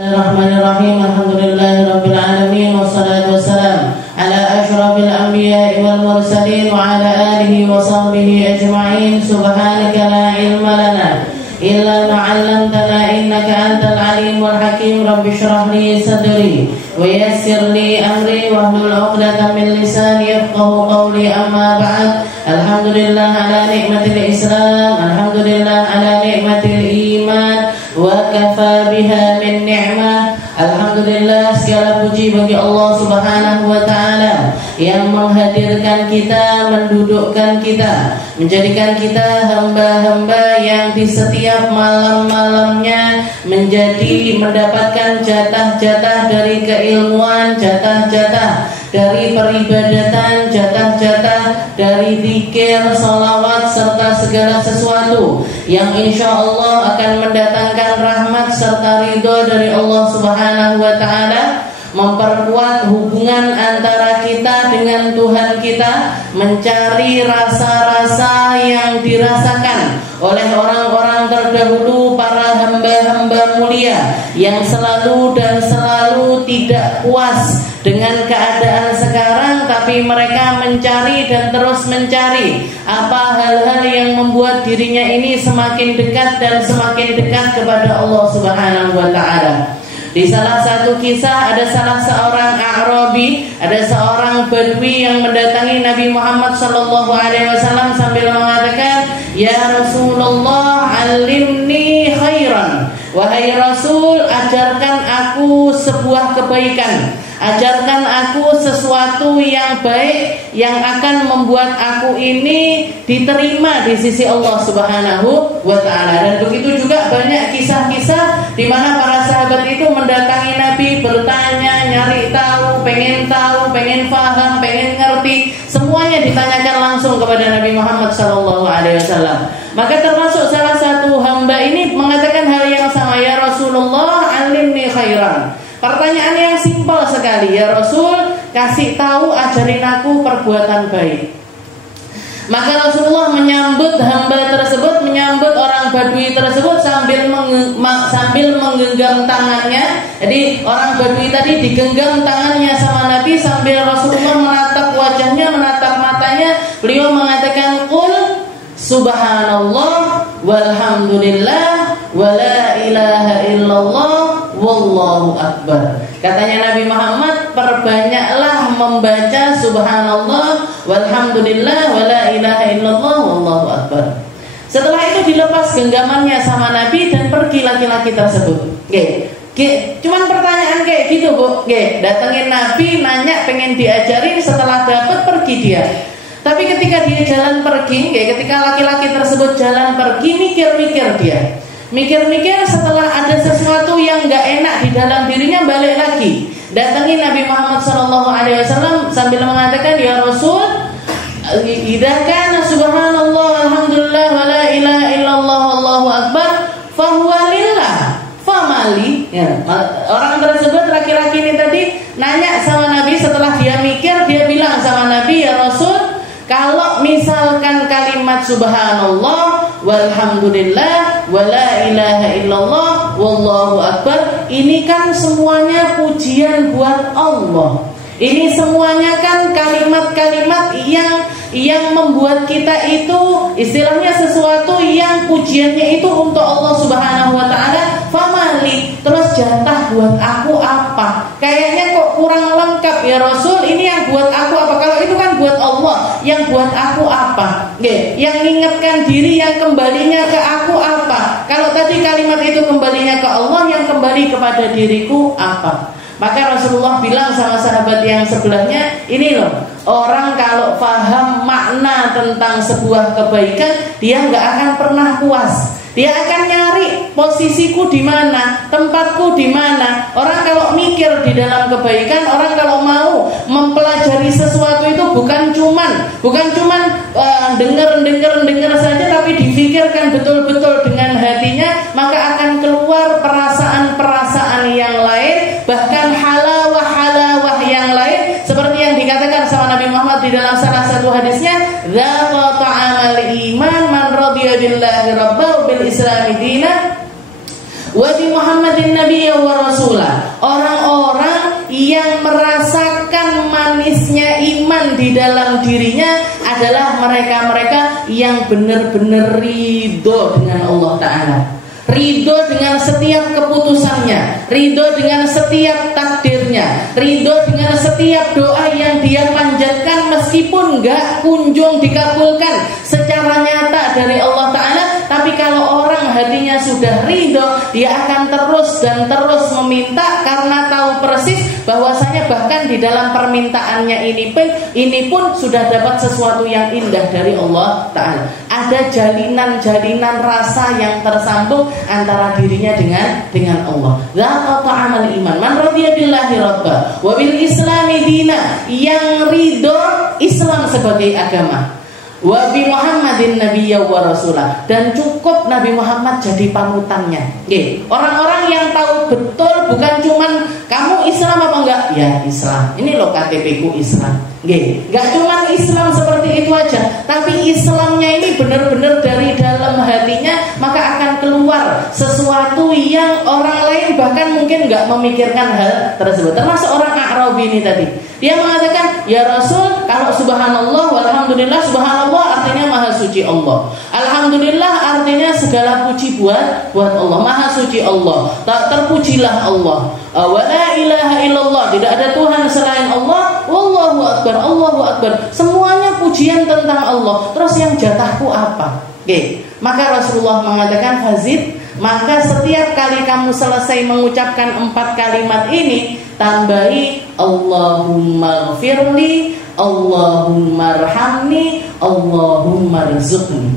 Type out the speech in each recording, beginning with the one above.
Bismillahirrahmanirrahim. Alhamdulillahirabbil alamin wassalatu wassalam ala asyrafil anbiya'i wal mursalin wa ala alihi wa sahbihi ajma'in. Subhanaka la ilma lana illa ma 'allamtana innaka antal alimul hakim. Rabbi shrah li sadri wa yassir li amri wahlul 'uqdatam min lisani yafqahu qawli. Amma ba'd. Alhamdulillah ala nikmatil Islam, alhamdulillah ala nikmatil iman, wa kafa biha min ni'mah. Alhamdulillah, segala puji bagi Allah Subhanahu wa ta'ala yang menghadirkan kita, mendudukkan kita, menjadikan kita hamba-hamba yang di setiap malam-malamnya mendapatkan jatah-jatah dari keilmuan, jatah-jatah dari peribadatan, jatah-jatah dari zikir, salawat, serta segala sesuatu yang insya Allah akan mendatangkan rahmat serta ridho dari Allah Subhanahu wa ta'ala, memperkuat hubungan antara kita dengan Tuhan kita, mencari rasa-rasa yang dirasakan oleh orang-orang terdahulu, para hamba-hamba mulia yang selalu dan selalu tidak puas dengan keadaan sekarang, tapi mereka mencari dan terus mencari apa hal-hal yang membuat dirinya ini semakin dekat dan semakin dekat kepada Allah Subhanahu wa ta'ala. Di salah satu kisah ada salah seorang A'rabi, ada seorang Badui yang mendatangi Nabi Muhammad SAW sambil mengatakan, "Ya Rasulullah, alimni khairan." Wahai Rasul, ajarkan aku sebuah kebaikan, ajarkan aku sesuatu yang baik yang akan membuat aku ini diterima di sisi Allah Subhanahu wa ta'ala. Dan begitu juga banyak kisah-kisah di mana para sahabat itu mendatangi Nabi, bertanya, nyari tahu, pengen paham, pengen ngerti. Semuanya ditanyakan langsung kepada Nabi Muhammad SAW. Maka termasuk salah satu hamba ini mengatakan hal yang sama, "Ya Rasulullah, alimni khairan." Pertanyaan yang simpel sekali, "Ya Rasul, kasih tahu, ajarin aku perbuatan baik." Maka Rasulullah menyambut hamba tersebut, menyambut orang Badui tersebut sambil menggenggam tangannya. Jadi orang Badui tadi digenggam tangannya sama Nabi sambil Rasulullah menatap wajahnya, menatap matanya. Beliau mengatakan, "Qul subhanallah walhamdulillah wala ilaha illallah wallahu akbar." Katanya Nabi Muhammad, perbanyaklah membaca subhanallah walhamdulillah wala ilaha illallah wallahu akbar. Setelah itu dilepas genggamannya sama Nabi dan pergi laki-laki tersebut. Cuman pertanyaan kayak gitu, Bu. Datengin Nabi, nanya, pengen diajarin, setelah dapat pergi dia. Tapi ketika dia jalan pergi, ketika laki-laki tersebut jalan pergi, mikir-mikir dia. Mikir-mikir, setelah ada sesuatu yang gak enak di dalam dirinya, balik lagi. Datangi Nabi Muhammad SAW sambil mengatakan, "Ya Rasul, idza kana subhanallah alhamdulillah wala ilaha illallah wallahu akbar fahuwa lillah famali." Orang tersebut, laki-laki ini tadi nanya sama Nabi, setelah dia mikir, dia bilang sama Nabi, "Ya Rasul, kalau misalkan kalimat subhanallah walhamdulillah wala ilaha illallah wallahu akbar, ini kan semuanya pujian buat Allah. Ini semuanya kan kalimat-kalimat yang membuat kita itu istilahnya sesuatu yang pujiannya itu untuk Allah Subhanahu wa ta'ala. Famali, terus jatah buat aku apa? Kayaknya kok kurang lengkap ya Rasul. Ini yang buat aku apa? Kalau itu kan buat Allah, yang buat aku apa? Yang mengingatkan diri, yang kembalinya ke aku apa? Kalau tadi kalimat itu kembalinya ke Allah, yang kembali kepada diriku apa?" Maka Rasulullah bilang sama sahabat yang sebelahnya, "Ini loh, orang kalau paham makna tentang sebuah kebaikan, dia nggak akan pernah puas. Dia akan nyari posisiku di mana, tempatku di mana." Orang kalau mikir di dalam kebaikan, orang kalau mau mempelajari sesuatu itu bukan cuman dengar saja, tapi difikirkan betul-betul dengan hatinya, maka akan keluar perasaan-perasaan yang lain, bahkan halawah yang lain, seperti yang dikatakan sama Nabi Muhammad di dalam salah satu hadisnya, "Dzaqa ta'amal iman man radiya billahi rabban bil islami dinan wa bi Muhammadin nabiyyan wa rasul." dalam dirinya adalah mereka-mereka yang benar-benar ridho dengan Allah Ta'ala, ridho dengan setiap keputusannya, ridho dengan setiap takdirnya, ridho dengan setiap doa yang dia panjatkan meskipun gak kunjung dikabulkan secara nyata dari Allah Ta'ala. Tapi kalau orang hatinya sudah ridho, dia akan terus dan terus meminta karena tahu persis bahwasanya bahkan di dalam permintaannya ini pun sudah dapat sesuatu yang indah dari Allah Ta'ala. Ada jalinan-jalinan rasa yang tersambung antara dirinya dengan Allah. Zaqa ta'amal iman man radiya billahi rabba wa bil islami dina, yang ridho Islam sebagai agama, wa bi Muhammadin nabiyya wa rasulah, dan cukup Nabi Muhammad jadi panutannya. Orang-orang yang tahu betul, bukan cuman kamu Islam apa enggak? Ya Islam. Ini loh KTP ku Islam. Enggak cuman Islam seperti itu aja, tapi Islamnya ini benar-benar dari dalam hatinya, maka akan keluar sesuatu yang orang lain bahkan mungkin enggak memikirkan hal tersebut. Termasuk orang A'rabi ini tadi. Dia mengatakan, "Ya Rasul, kalau subhanallah walhamdulillah, subhanallah artinya maha suci Allah. Alhamdulillah artinya segala puji buat Allah, maha suci Allah. Terpujilah Allah. Wa la ilaha illallah, tidak ada Tuhan selain Allah. Wallahu akbar, Allahu akbar. Semuanya pujian tentang Allah. Terus yang jatahku apa?" Maka Rasulullah mengatakan, "Fazid, maka setiap kali kamu selesai mengucapkan 4 kalimat ini, tambahi Allahumma ghfirli, Allahumma arhamni, Allahumma rizqni.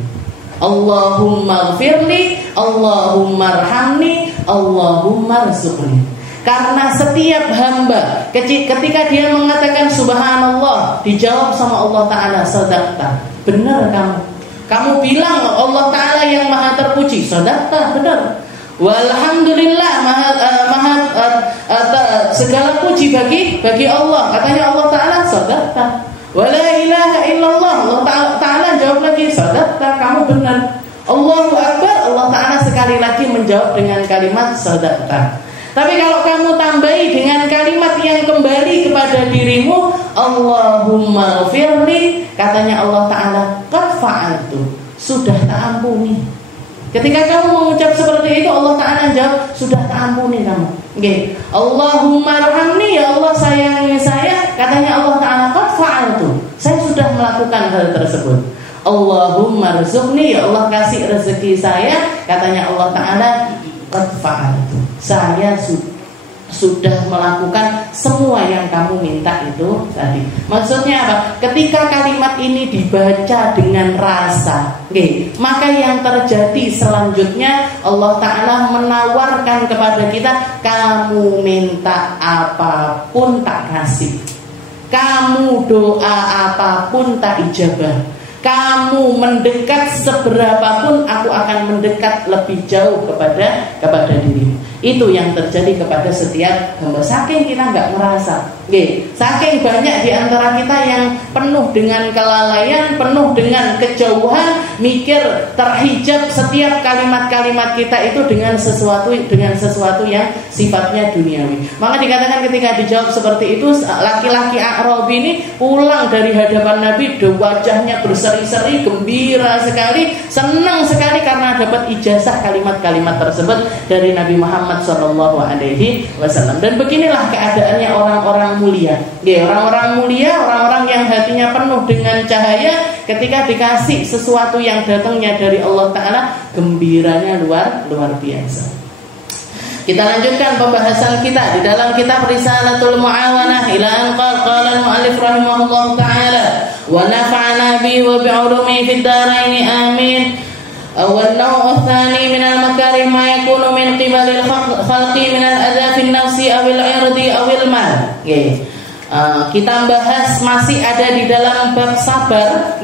Allahumma ghfirli, Allahumma arhamni, Allahumma rizqni." Karena setiap hamba ketika dia mengatakan subhanallah, dijawab sama Allah Ta'ala, "Shadaqta, benar kamu bilang Allah Ta'ala yang maha terpuji." Shadaqta, benar. Walhamdulillah, segala puji bagi Allah. Katanya Allah Ta'ala, "Shadaqta." Wala ilaha illallah, Allah Ta'ala jawab lagi, "Shadaqta, kamu benar." Allahu akbar, Allah Ta'ala sekali lagi menjawab dengan kalimat "Shadaqta." Tapi kalau kamu tambahi dengan kalimat yang kembali kepada dirimu, Allahumma ghfirli, katanya Allah Ta'ala, "Qad fa'altu," sudah tak ampuni. Ketika kamu mengucap seperti itu, Allah Ta'ala jawab, "Sudah tak ampuni kamu." Allahumma arhamni, ya Allah sayangi saya, katanya Allah Ta'ala, "Qad fa'altu," saya sudah melakukan hal tersebut. Allahumma rizqni, ya Allah kasih rezeki saya, katanya Allah Ta'ala, "Qad fa'altu," saya sudah melakukan semua yang kamu minta itu tadi. Maksudnya apa? Ketika kalimat ini dibaca dengan rasa, maka yang terjadi selanjutnya Allah Ta'ala menawarkan kepada kita, kamu minta apapun tak kasih, kamu doa apapun tak ijabah, kamu mendekat seberapapun aku akan mendekat lebih jauh kepada dirimu. Itu yang terjadi kepada setiap hamba. Saking kita nggak merasa, saking banyak di antara kita yang penuh dengan kelalaian, penuh dengan kejauhan, mikir terhijab setiap kalimat-kalimat kita itu dengan sesuatu yang sifatnya duniawi. Maka dikatakan ketika dijawab seperti itu, laki-laki A'rabi ini pulang dari hadapan Nabi, wajahnya berseri-seri, gembira sekali, senang sekali karena dapat ijazah kalimat-kalimat tersebut dari Nabi Muhammad Sallallahu Alaihi Wasallam. Dan beginilah keadaannya orang-orang mulia. Orang-orang mulia, orang-orang yang hatinya penuh dengan cahaya, ketika dikasih sesuatu yang datangnya dari Allah Ta'ala, gembiranya luar biasa. Kita lanjutkan pembahasan kita di dalam kitab Risalatul Mu'awanah ila an qala al-mu'allif rahimahullah ta'ala wa nafa'ana bi wa bi'ulumi fid dharain amin. والنوع الثاني من المكاره ما يكون من قبل الخلق من الأذى في النفس أو العرض أو المال. Kita bahas masih ada di dalam bab sabar.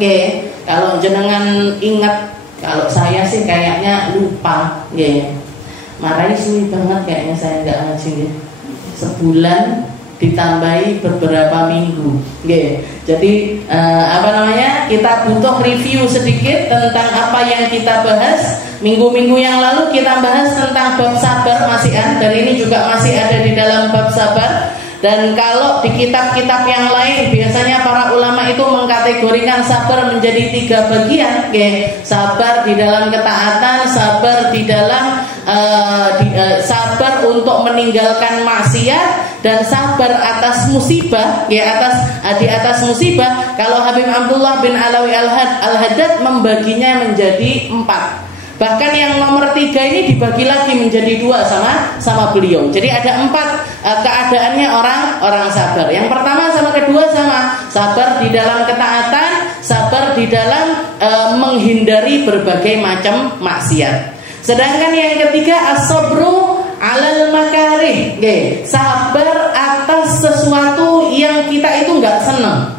Kalau jenengan ingat, kalau saya sih kayaknya lupa. Marahi suwi banget kayaknya saya nggak ngaji. Sebulan ditambahi beberapa minggu. Jadi kita butuh review sedikit tentang apa yang kita bahas. Minggu-minggu yang lalu kita bahas tentang bab sabar, dan ini juga masih ada di dalam bab sabar. Dan kalau di kitab-kitab yang lain biasanya para ulama itu mengkategorikan sabar menjadi 3 bagian, nggih. Sabar di dalam ketaatan, sabar di dalam sabar untuk meninggalkan maksiat, dan sabar atas musibah, ya di atas musibah. Kalau Habib Abdullah bin Alawi Al-Haddad membaginya menjadi 4. Bahkan yang nomor 3 ini dibagi lagi menjadi 2 sama beliau. Jadi ada 4 keadaannya orang sabar. Yang pertama sama kedua sama, sabar di dalam ketaatan, sabar di dalam menghindari berbagai macam maksiat. Sedangkan yang ketiga as-sabru 'alal makarih, sabar atas sesuatu yang kita itu nggak senang.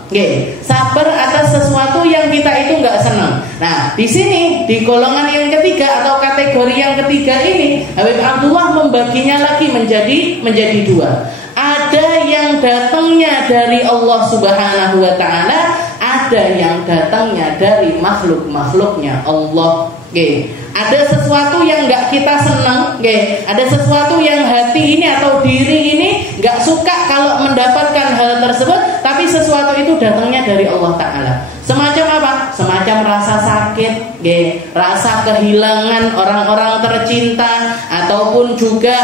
Sabar atas sesuatu yang kita itu nggak senang. Nah, di sini di golongan yang ketiga atau kategori yang ketiga ini, Habib Abdullah membaginya lagi menjadi 2. Ada yang datangnya dari Allah Subhanahu wa taala, ada yang datangnya dari makhluk-makhluknya Allah. Ada sesuatu yang nggak kita senang, ada sesuatu yang hati ini atau diri ini nggak suka kalau mendapatkan hal tersebut, tapi sesuatu itu datangnya dari Allah Ta'ala. Semacam apa? Semacam rasa sakit, rasa kehilangan orang-orang tercinta, ataupun juga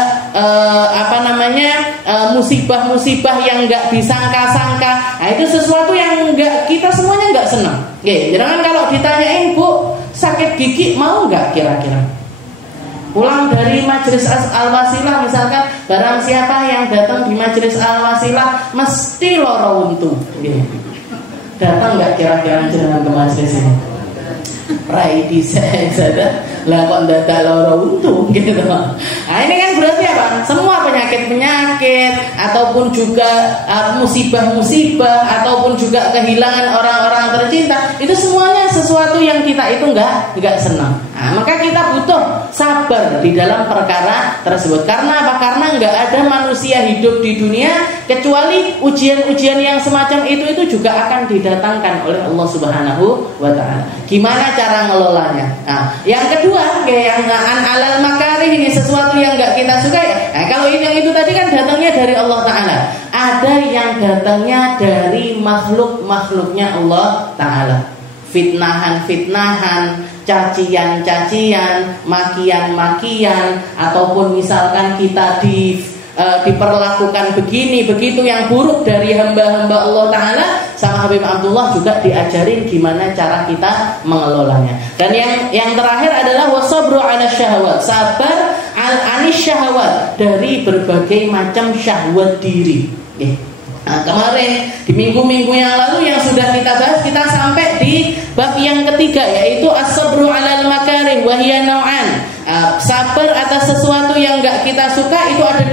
musibah-musibah yang nggak disangka-sangka. Nah, itu sesuatu yang nggak, kita semuanya nggak senang. Jangan kalau ditanyain, Bu, sakit gigi mau nggak kira-kira? Pulang dari majelis Al-Wasilah misalkan, barang siapa yang datang di majelis Al-Wasilah mesti loro untu. Datang nggak kira-kira jenengan ke majelis ini? Rai disada lah kok dadak loro untu gitu. Nah, ini kan berarti apa? Semua penyakit-penyakit ataupun juga musibah-musibah ataupun juga kehilangan orang-orang tercinta, itu semuanya sesuatu yang kita itu enggak senang. Nah, maka kita butuh sabar di dalam perkara tersebut. Karena apa? Karena enggak ada manusia hidup di dunia kecuali ujian-ujian yang semacam itu juga akan didatangkan oleh Allah Subhanahu wa taala. Gimana cara ngelolanya? Nah, yang kedua, yang alal makarih, ini sesuatu yang enggak kita suka ya. Nah, kalau yang itu tadi kan datangnya dari Allah Ta'ala. Ada yang datangnya dari makhluk-makhluknya Allah Ta'ala. Fitnahan-fitnahan, cacian-cacian, makian-makian, ataupun misalkan kita diperlakukan begini begitu yang buruk dari hamba-hamba Allah Ta'ala. Sama Habib Abdullah juga diajarin gimana cara kita mengelolanya. Dan yang terakhir adalah wasabru 'ala syahwat, sabar anis syahwat, dari berbagai macam syahwat diri. Nah, kemarin di minggu-minggu yang lalu yang sudah kita bahas, kita sampai di bab yang ketiga, yaitu as-sabru 'alal makarih wa hiya naw'an. Sabar atas sesuatu yang enggak kita suka itu ada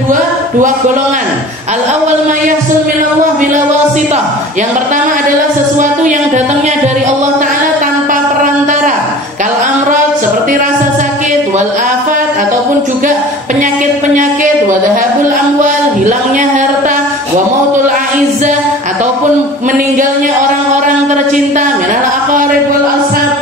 dua golongan. Al-awwal ma yahsul minallah bila wasitah. Yang pertama adalah sesuatu yang datangnya dari Allah Ta'ala tanpa perantara. Kal amrad, seperti rasa sakit, wal afat, ataupun juga penyakit-penyakit, wa dhahabul amwal, hilangnya harta, wa mautul a'izzah, ataupun meninggalnya orang-orang tercinta, minal aqarib wal ashab,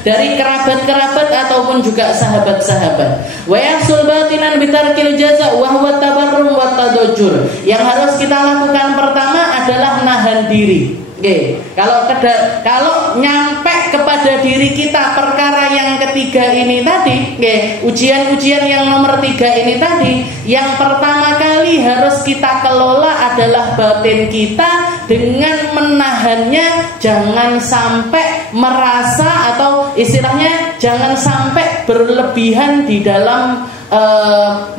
dari kerabat-kerabat ataupun juga sahabat-sahabat. Wa yahsul batinan bitarkil jaza wa huwa tabarrum wa tadajjur. Yang harus kita lakukan pertama adalah nahan diri. Kalau nyampe kepada diri kita perkara yang ketiga ini tadi, ujian-ujian yang nomor 3 ini tadi, yang pertama kali harus kita kelola adalah batin kita dengan menahannya. Jangan sampai merasa, atau istilahnya jangan sampai berlebihan di dalam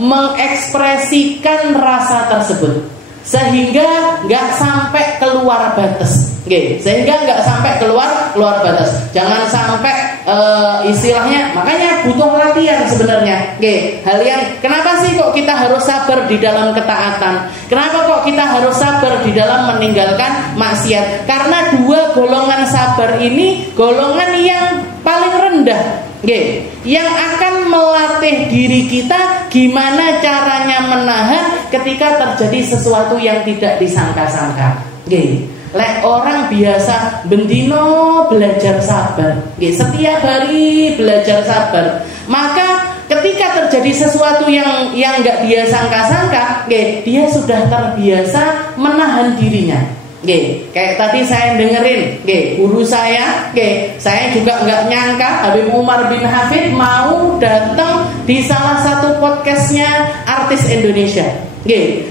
mengekspresikan rasa tersebut, sehingga nggak sampai keluar batas. Sehingga nggak sampai keluar batas. Jangan sampai istilahnya, makanya butuh latihan sebenarnya. Hal yang kenapa sih kok kita harus sabar di dalam ketaatan? Kenapa kok kita harus sabar di dalam meninggalkan maksiat? Karena 2 golongan sabar ini golongan yang paling rendah, yang akan melatih diri kita gimana caranya menahan ketika terjadi sesuatu yang tidak disangka-sangka. Lek orang biasa bendino belajar sabar, setiap hari belajar sabar, maka ketika terjadi sesuatu yang nggak dia sangka-sangka, dia sudah terbiasa menahan dirinya. Kayak tadi saya dengerin, guru saya juga nggak nyangka Habib Umar bin Hafid mau datang di salah satu podcastnya artis Indonesia.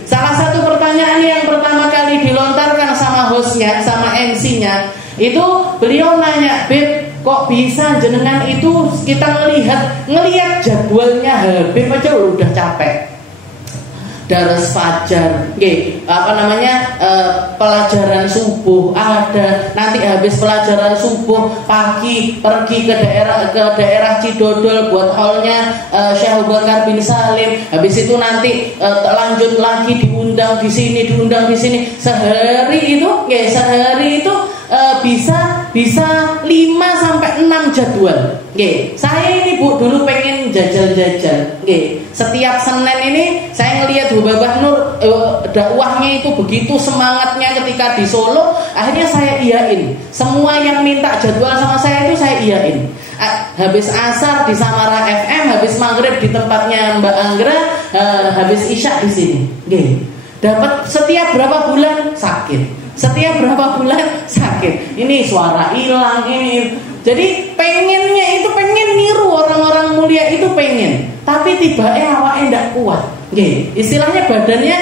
Salah satu pertanyaan yang pertama kali dilontarkan sama hostnya, sama MC-nya, itu beliau nanya, Beb, kok bisa jenengan itu kita ngelihat jadwalnya Habib aja udah capek. Daras fajar, pelajaran subuh ada, nanti habis pelajaran subuh pagi pergi ke daerah Cidodol buat haulnya Syekh Abu Bakar bin Salim, habis itu nanti lanjut lagi diundang di sini, sehari itu bisa 5 sampai 6 jadwal. Saya ini Bu dulu pengen jajal. Setiap Senin ini saya ngelihat Bu Babah Nur dakwahnya itu begitu semangatnya ketika di Solo, akhirnya saya iyain. Semua yang minta jadwal sama saya itu saya iyain. Habis asar di Samara FM, habis maghrib di tempatnya Mbak Anggra, habis isya di sini. Dapat setiap berapa bulan sakit. Ini suara hilang ini. Jadi pengen niru orang-orang mulia itu pengen, tapi tibanya awaknya ndak kuat. Istilahnya badannya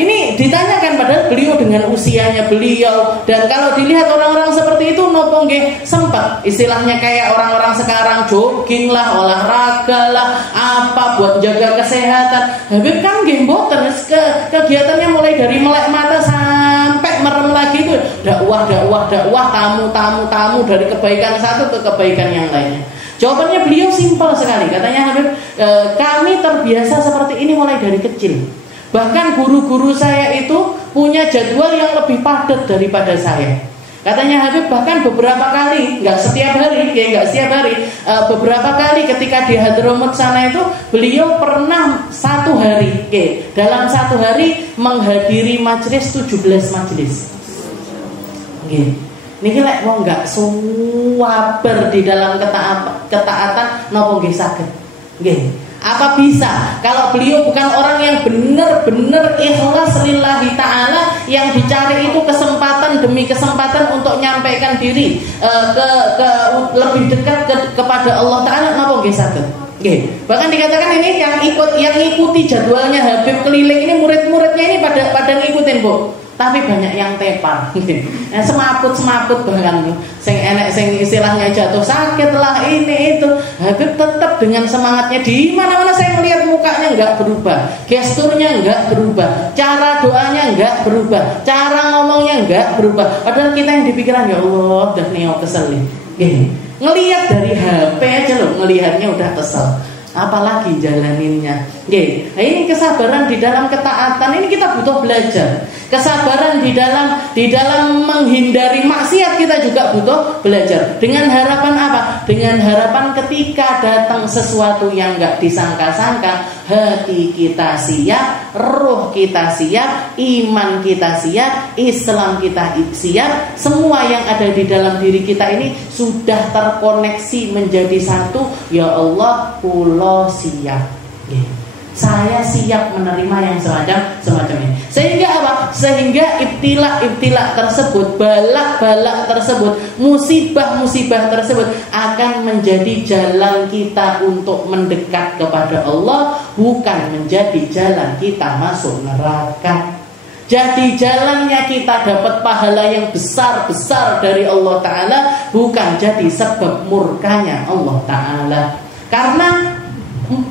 ini ditanyakan padahal beliau dengan usianya beliau, dan kalau dilihat orang-orang seperti itu nopo nggih sempat istilahnya kayak orang-orang sekarang jogging lah, olahraga lah, apa buat jaga kesehatan. Habib kan nggih mboten, kegiatannya mulai dari melek mata sampai merem lagi itu dakwah, tamu dari kebaikan satu ke kebaikan yang lainnya. Jawabannya beliau simpel sekali. Katanya Habib, kami terbiasa seperti ini mulai dari kecil. Bahkan guru-guru saya itu punya jadwal yang lebih padat daripada saya. Katanya Habib bahkan beberapa kali, nggak setiap hari, beberapa kali ketika di Hadramut sana itu beliau pernah satu hari, dalam satu hari menghadiri majelis 17 majelis. Niki lek wong enggak suwaber di dalam ketaatan napa nggih saged? Nggih. Apa bisa? Kalau beliau bukan orang yang benar-benar ikhlas lillahi ta'ala, yang dicari itu kesempatan demi kesempatan untuk nyampaikan diri ke lebih dekat kepada Allah Ta'ala, napa nggih saged? Nggih. Bahkan dikatakan ini yang ikuti jadwalnya Habib keliling ini murid-muridnya ini pada ngikutin, Bu. Tapi banyak yang tepar, semaput bahkan sing enek sing istilahnya jatuh sakit lah ini itu. Habib tetap dengan semangatnya, di mana-mana saya melihat mukanya nggak berubah, gesturnya nggak berubah, cara doanya nggak berubah, cara ngomongnya nggak berubah. Padahal kita yang dipikiran, ya Allah udah neo kesel nih. Ngelihat dari HP aja loh, ngelihatnya udah kesel, apalagi jalaninnya. Nah, ini kesabaran di dalam ketaatan ini kita butuh belajar. Kesabaran di dalam menghindari maksiat kita juga butuh belajar. Dengan harapan apa? Dengan harapan ketika datang sesuatu yang enggak disangka-sangka, hati kita siap, roh kita siap, iman kita siap, Islam kita siap. Semua yang ada di dalam diri kita ini sudah terkoneksi menjadi satu. Ya Allah, kula siap. Saya siap menerima yang semacam ini. Sehingga apa? Sehingga ibtila tersebut, balak tersebut, musibah tersebut akan menjadi jalan kita untuk mendekat kepada Allah, bukan menjadi jalan kita masuk neraka. Jadi jalannya kita dapat pahala yang besar dari Allah Ta'ala, bukan jadi sebab murkanya Allah Ta'ala.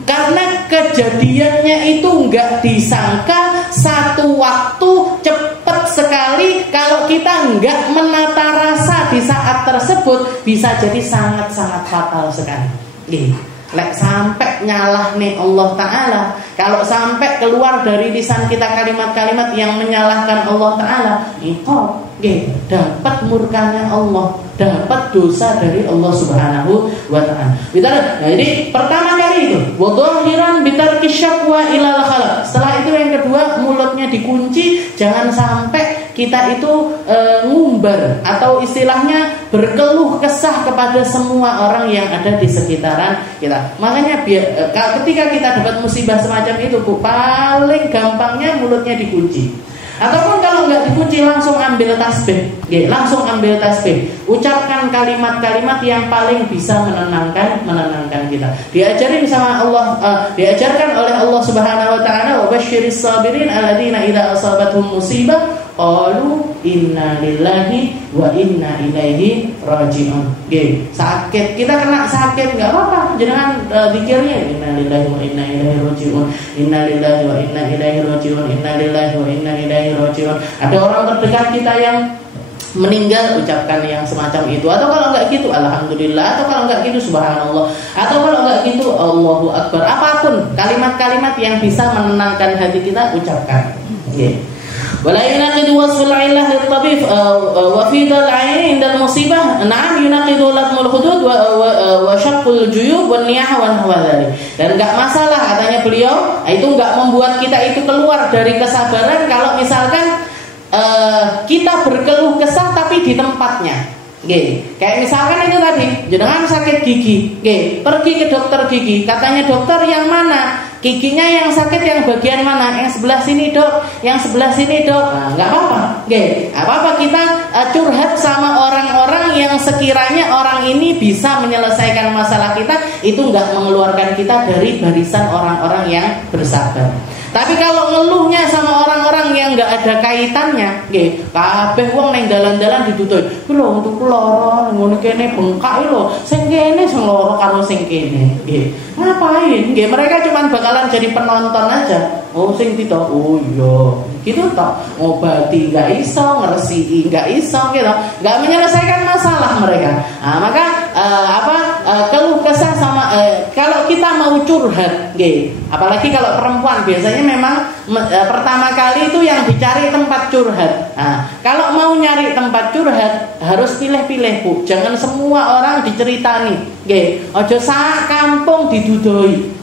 Karena kejadiannya itu nggak disangka, satu waktu cepat sekali. Kalau kita nggak menata rasa di saat tersebut, bisa jadi sangat-sangat fatal sekali. Lek sampai nyalah nih Allah Ta'ala, kalau sampai keluar dari lisan kita kalimat-kalimat yang menyalahkan Allah Ta'ala, itu dapat murkanya Allah, dapat dosa dari Allah Subhanahu wa Ta'ala. Nah, jadi pertama kali itu wadhahiran bitarki syakwa ilal khalaq. Setelah itu yang kedua, mulutnya dikunci, jangan sampai kita itu ngumbar atau istilahnya berkeluh kesah kepada semua orang yang ada di sekitaran kita. Makanya ketika kita dapat musibah semacam itu, Bu, paling gampangnya mulutnya dikunci. Ataupun kalau nggak dikunci, langsung ambil tasbih, langsung ambil tasbih, ucapkan kalimat-kalimat yang paling bisa menenangkan kita. Diajarin sama Allah, diajarkan oleh Allah Subhanahu Wa Taala, wa basyiris sabirin alladzina idza asabathum musibah qalu inna lillahi wa inna ilaihi raji'un. Sakit, kita kena sakit nggak apa-apa, jangan zikirnya inna lillahi wa inna ilaihi raji'un, inna lillahi wa inna ilaihi raji'un, inna lillahi wa inna ilaihi raji'un. Ada orang terdekat kita yang meninggal, ucapkan yang semacam itu. Atau kalau nggak gitu alhamdulillah, atau kalau nggak gitu subhanallah, atau kalau nggak gitu Allahu akbar. Apapun kalimat-kalimat yang bisa menenangkan hati kita, ucapkan. ولا ينقض وصف العلة للطبيب وفي العين عند المصيبة نعم ينقض لطم الخدود وشق الجيوب والنياحة ونحو ذلك. Dan nggak masalah katanya beliau, itu nggak membuat kita itu keluar dari kesabaran kalau misalkan kita berkeluh kesah tapi di tempatnya. Kayak misalkan itu tadi, jenengan sakit gigi, pergi ke dokter gigi, katanya dokter yang mana? Giginya yang sakit yang bagian mana? Yang sebelah sini dok, yang sebelah sini dok. Nah, nggak apa-apa, apa-apa kita curhat sama orang-orang yang sekiranya orang ini bisa menyelesaikan masalah kita, itu nggak mengeluarkan kita dari barisan orang-orang yang bersabar. Tapi kalau ngeluhnya sama orang-orang yang nggak ada kaitannya, kabeh wong neng dalan-dalan ditutup, lho untuk loro ngono kene bengkak lho, sing kene sing loro karo sing kene. Ngapain? Mereka cuma bakalan jadi penonton aja. Oh sing tito, oh iya, gitu toh. Ngobati nggak iso, ngeresiki nggak iso, gitu, nggak menyelesaikan masalah mereka. Nah, maka keluh kesah sama kalau kita mau curhat, apalagi kalau perempuan biasanya memang pertama kali itu yang dicari tempat curhat. Nah, kalau mau nyari tempat curhat harus pilih-pilih, Bu. Jangan semua orang diceritani. Ojo sak kampung didudoi.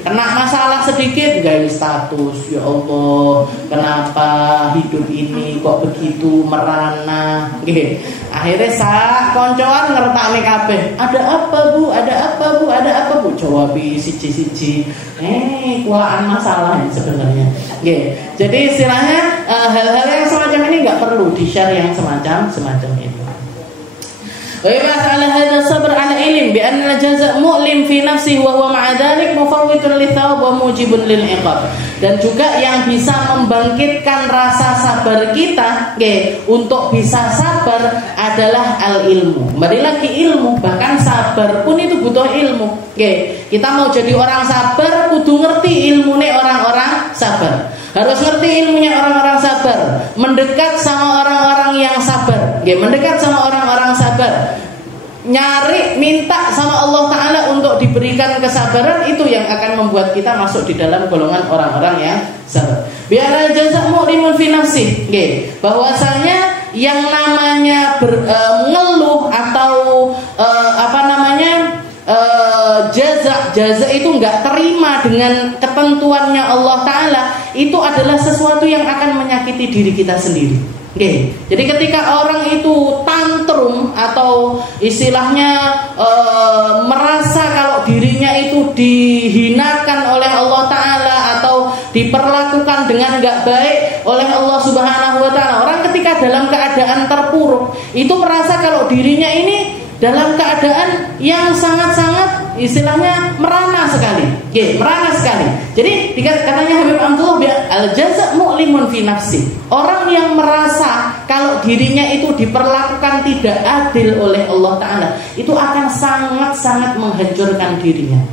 Kena masalah sedikit gawe status, ya Allah, kenapa hidup ini kok begitu merana. Akhirnya sak koncoan ngertakne kabeh. Ada apa Bu? Ada apa Bu? Ada apa Bu? Jawab siji-siji. Kulaan masalah sebenarnya. Jadi istilahnya hal-hal yang semacam ini nggak perlu di-share yang semacam itu. ويبعث على هذا الصبر على علم بأن الجزاء مؤلم في نفسه وهو مع ذلك مفوت للثواب وموجب للعقاب. Dan juga yang bisa membangkitkan rasa sabar kita untuk bisa sabar adalah al-ilmu. Kembali lagi ilmu, bahkan sabar pun itu butuh ilmu. Kita mau jadi orang sabar kudu ngerti ilmune orang-orang sabar. Harus ngerti ilmunya orang-orang sabar, mendekat sama orang-orang yang sabar, mendekat sama orang-orang sabar, nyari minta sama Allah Ta'ala untuk diberikan kesabaran, itu yang akan membuat kita masuk di dalam golongan orang-orang yang sabar. Biar jazak mu'limun fi nafsi, bahwasanya yang namanya mengeluh atau jaza itu nggak terima dengan ketentuannya Allah Ta'ala, itu adalah sesuatu yang akan menyakiti diri kita sendiri. Jadi ketika orang itu tantrum atau istilahnya merasa kalau dirinya itu dihinakan oleh Allah Ta'ala atau diperlakukan dengan nggak baik oleh Allah Subhanahu Wa Ta'ala, orang ketika dalam keadaan terpuruk itu merasa kalau dirinya ini dalam keadaan yang sangat-sangat istilahnya merana sekali, merana sekali. Jadi katanya Habib Abdullah, al-jaza' mu'limun fi nafsi. Orang yang merasa kalau dirinya itu diperlakukan tidak adil oleh Allah Ta'ala, itu akan sangat-sangat menghancurkan dirinya.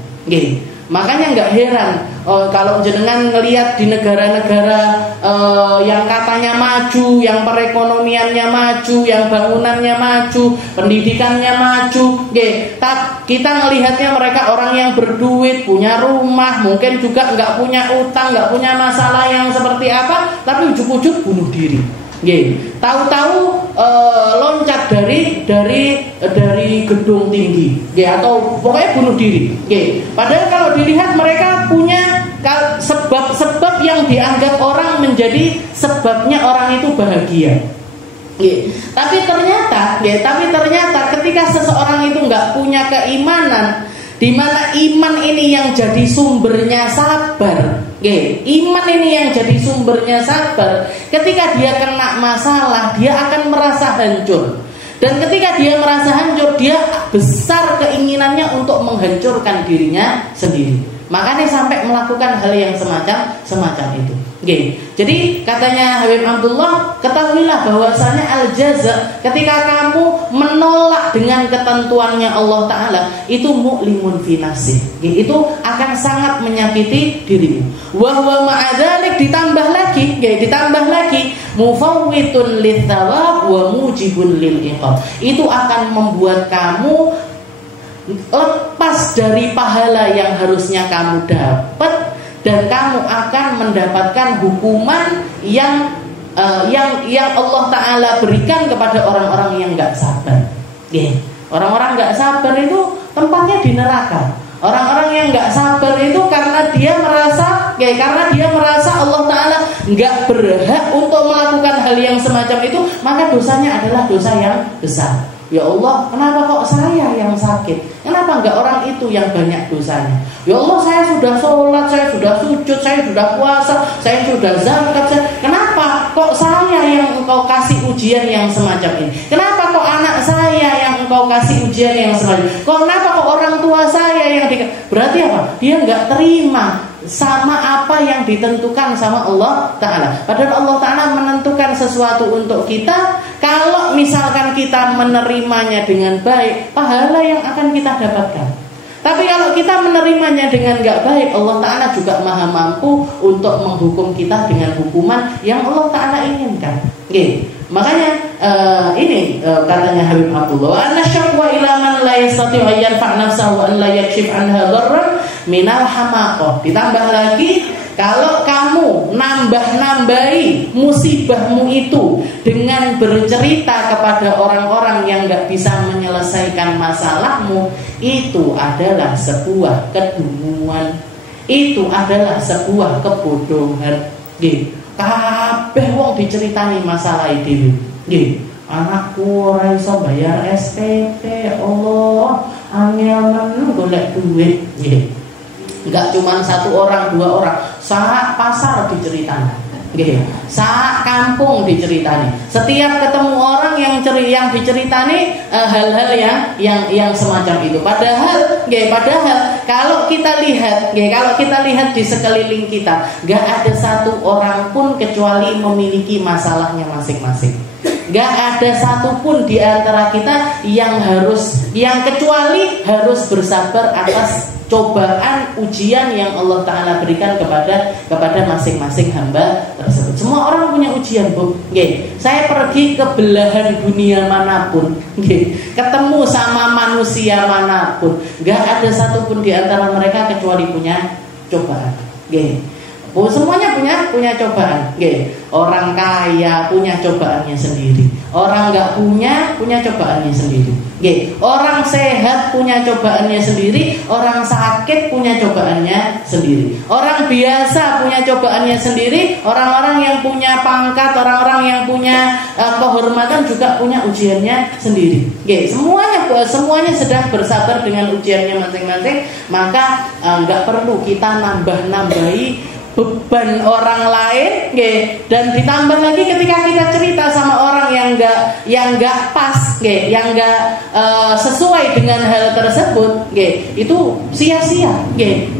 Makanya nggak heran kalau jenengan ngelihat di negara-negara yang katanya maju, yang perekonomiannya maju, yang bangunannya maju, pendidikannya maju, kita ngelihatnya mereka orang yang berduit, punya rumah, mungkin juga nggak punya utang, nggak punya masalah yang seperti apa, tapi ujuk-ujuk bunuh diri. Tahu-tahu loncat dari gedung tinggi, atau pokoknya bunuh diri. Padahal kalau dilihat mereka punya sebab-sebab yang dianggap orang menjadi sebabnya orang itu bahagia. Tapi ternyata ketika seseorang itu nggak punya keimanan, di mana iman ini yang jadi sumbernya sabar, iman ini yang jadi sumbernya sabar. Ketika dia kena masalah, dia akan merasa hancur. Dan ketika dia merasa hancur, dia besar keinginannya untuk menghancurkan dirinya sendiri. Makanya sampai melakukan hal yang semacam itu. Jadi katanya Habib Abdullah, ketahuilah bahwasanya al-jaza, ketika kamu menolak dengan ketentuannya Allah Ta'ala, itu mu'limun fi nafsih, itu akan sangat menyakiti dirimu. Wa huwa ma'adzalik, ditambah lagi mufawwitun litsawab wa mujibun lil iqab, itu akan membuat kamu lepas dari pahala yang harusnya kamu dapat, dan kamu akan mendapatkan hukuman yang Allah Ta'ala berikan kepada orang-orang yang nggak sabar. Orang-orang nggak sabar itu tempatnya di neraka. Orang-orang yang nggak sabar itu karena dia merasa Allah Ta'ala nggak berhak untuk melakukan hal yang semacam itu, maka dosanya adalah dosa yang besar. Ya Allah, kenapa kok saya yang sakit? Kenapa enggak orang itu yang banyak dosanya? Ya Allah, saya sudah sholat, saya sudah sujud, saya sudah puasa, saya sudah zakat, kenapa kok saya yang engkau kasih ujian yang semacam ini? Kenapa kok anak saya yang engkau kasih ujian yang semacam ini? Kenapa kok orang tua saya yang berarti apa? Dia enggak terima sama apa yang ditentukan sama Allah Ta'ala. Padahal Allah Ta'ala menentukan sesuatu untuk kita. Kalau misalkan kita menerimanya dengan baik, pahala yang akan kita dapatkan. Tapi kalau kita menerimanya dengan gak baik, Allah Ta'ala juga maha mampu untuk menghukum kita dengan hukuman yang Allah Ta'ala inginkan. Makanya ini katanya Habib Abdullah, anna syaqwa ila man la yastati an yanfa' nafsahu wa an la yakshif anha dharran minal hamaqah. Ditambah lagi, kalau kamu nambahi musibahmu itu dengan bercerita kepada orang-orang yang gak bisa menyelesaikan masalahmu, itu adalah sebuah kedunguan, itu adalah sebuah kebodohan. Kabeh wong diceritani masalah dhewe. Anakku ora iso bayar SPP, Allah, angel men golek duit. Enggak cuma satu orang, dua orang, sak pasar diceritani. Sak kampung diceritani. Setiap ketemu orang yang diceritani hal-hal yang semacam itu. Padahal kalau kita lihat di sekeliling kita, enggak ada satu orang pun kecuali memiliki masalahnya masing-masing. Gak ada satupun di antara kita yang kecuali harus bersabar atas cobaan ujian yang Allah Ta'ala berikan kepada masing-masing hamba tersebut. Semua orang punya ujian, Bu. Saya pergi ke belahan dunia manapun, ketemu sama manusia manapun, gak ada satupun di antara mereka kecuali punya cobaan. Semuanya punya cobaan. Orang kaya punya cobaannya sendiri, orang nggak punya cobaannya sendiri. Orang sehat punya cobaannya sendiri, orang sakit punya cobaannya sendiri. Orang biasa punya cobaannya sendiri, orang-orang yang punya pangkat, orang-orang yang punya kehormatan juga punya ujiannya sendiri. Semuanya sedang bersabar dengan ujiannya masing-masing. Maka nggak perlu kita nambahi beban orang lain, dan ditambah lagi ketika kita cerita sama orang yang nggak pas, yang nggak sesuai dengan hal tersebut, itu sia-sia,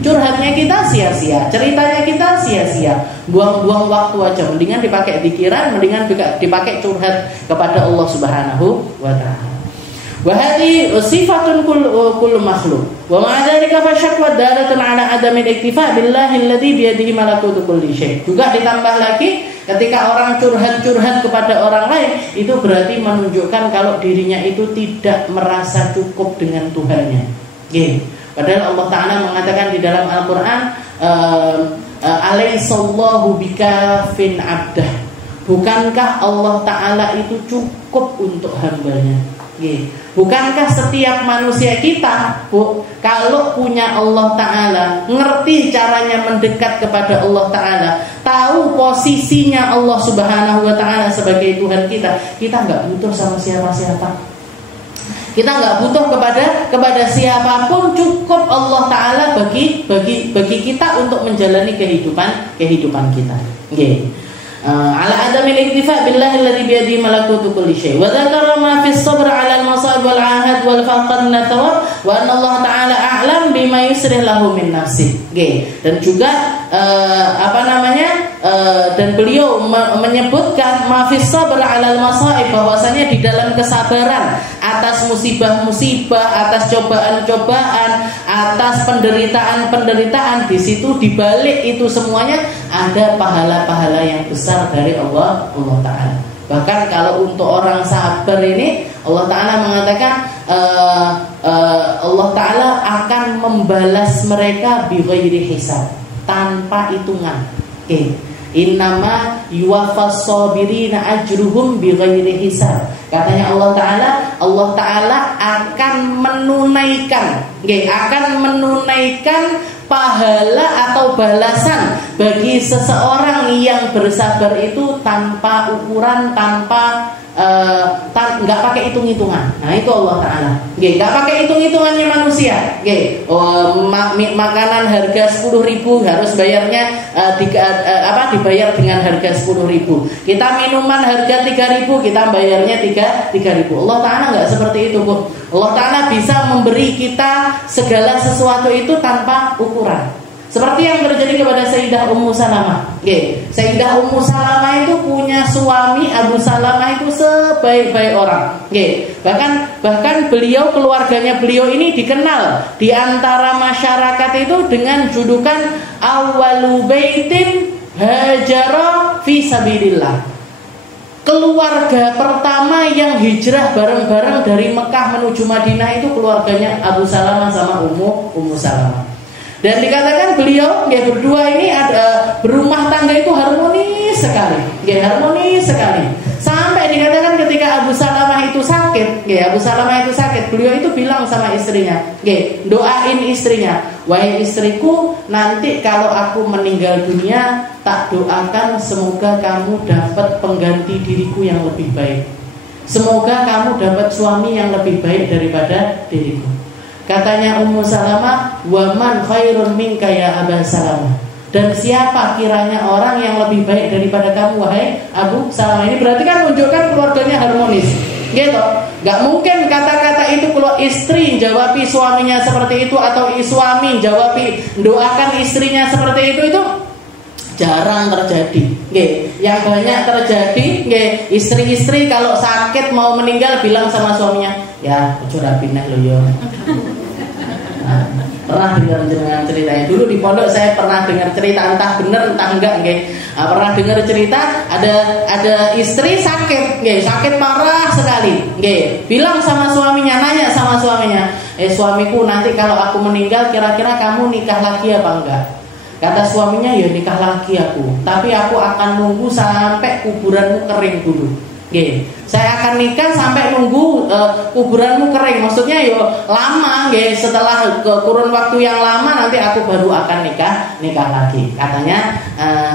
curhatnya kita sia-sia, ceritanya kita sia-sia, buang-buang waktu aja. Mendingan dipakai pikiran, mendingan dipakai curhat kepada Allah Subhanahu wa Ta'ala. Wa hadhi sifatun kullu makhluk. Wa ma'a dzalika fa syaqwa dalatun ala adami iktifa billahi alladhi bi yadihi malakutu kulli syai'. Juga ditambah lagi, ketika orang curhat kepada orang lain, itu berarti menunjukkan kalau dirinya itu tidak merasa cukup dengan Tuhannya. Padahal Allah Ta'ala mengatakan di dalam Al-Qur'an, alaihissallahu bikafin abdah. Bukankah Allah Ta'ala itu cukup untuk hambanya? Bukankah setiap manusia kita, Bu, kalau punya Allah Ta'ala, ngerti caranya mendekat kepada Allah Ta'ala, tahu posisinya Allah Subhanahu wa taala sebagai Tuhan kita nggak butuh sama siapa-siapa. Kita nggak butuh kepada siapapun, cukup Allah Taala bagi kita untuk menjalani kehidupan kita. Okay. Ala adamil iktifa billahi alladhi biyadihi malakutu kulli syai. Wa dzakara ma fi as-sabr 'ala al-masa'ib wal 'ahad wal faqr nathawab wa anna Allah Ta'ala a'lam bima yusrih lahu min nafsi. Okay. Dan juga dan beliau menyebutkan ma fi as-sabr 'ala al-masa'ib, bahwasanya di dalam kesabaran atas musibah-musibah, atas cobaan-cobaan, atas penderitaan-penderitaan, di situ dibalik itu semuanya ada pahala-pahala yang besar dari Allah Ta'ala. Bahkan kalau untuk orang sabar ini, Allah Ta'ala mengatakan Allah Ta'ala akan membalas mereka bighairi hisab, tanpa hitungan. Innama yuwaffas sabirina ajruhum bighairi hisab. Katanya Allah Ta'ala akan menunaikan pahala atau balasan bagi seseorang yang bersabar itu tanpa ukuran, nggak pakai hitung-hitungan. Nah itu Allah Ta'ala. Nggak pakai hitung-hitungannya manusia. Makanan harga 10.000 harus bayarnya dibayar dengan harga 10.000. Kita minuman harga 3.000, kita bayarnya 3.000. Allah Ta'ala nggak seperti itu, Bu. Allah Ta'ala bisa memberi kita segala sesuatu itu tanpa ukuran. Seperti yang terjadi kepada Sayyidah Ummu Salamah. Sayyidah Ummu Salamah itu punya suami Abu Salamah itu sebaik-baik orang. Bahkan beliau, keluarganya beliau ini dikenal di antara masyarakat itu dengan julukan awwalu baitin hajara fi sabilillah. Keluarga pertama yang hijrah bareng-bareng dari Mekah menuju Madinah itu keluarganya Abu Salamah sama Ummu Salamah. Dan dikatakan beliau berdua ini ada berumah tangga itu harmonis sekali. Sampai dikatakan ketika Abu Salamah itu sakit, beliau itu bilang sama istrinya, doain istrinya, wahai istriku, nanti kalau aku meninggal dunia, tak doakan semoga kamu dapat pengganti diriku yang lebih baik. Semoga kamu dapat suami yang lebih baik daripada diriku. Katanya Ummu Salamah, wa man khairun minka ya Aba Salamah. Dan siapa kiranya orang yang lebih baik daripada kamu, wahai Abu Salamah. Ini berarti kan menunjukkan keluarganya harmonis. Gitu. Gak mungkin kata-kata itu kalau istri jawabi suaminya seperti itu, atau suami jawabi doakan istrinya seperti itu jarang terjadi. Yang banyak terjadi, istri-istri kalau sakit mau meninggal bilang sama suaminya, ya curapinah lo yo. Pernah dengar ceritanya dulu di pondok, saya pernah dengar cerita, entah benar entah enggak, pernah dengar cerita ada istri sakit parah sekali, bilang sama suaminya, nanya sama suaminya, suamiku, nanti kalau aku meninggal kira-kira kamu nikah lagi apa enggak? Kata suaminya, ya nikah lagi aku, tapi aku akan nunggu sampai kuburanmu kering dulu. Saya akan nikah sampai nunggu kuburanmu kering. Maksudnya lama, setelah kurun waktu yang lama nanti aku baru akan nikah lagi. Katanya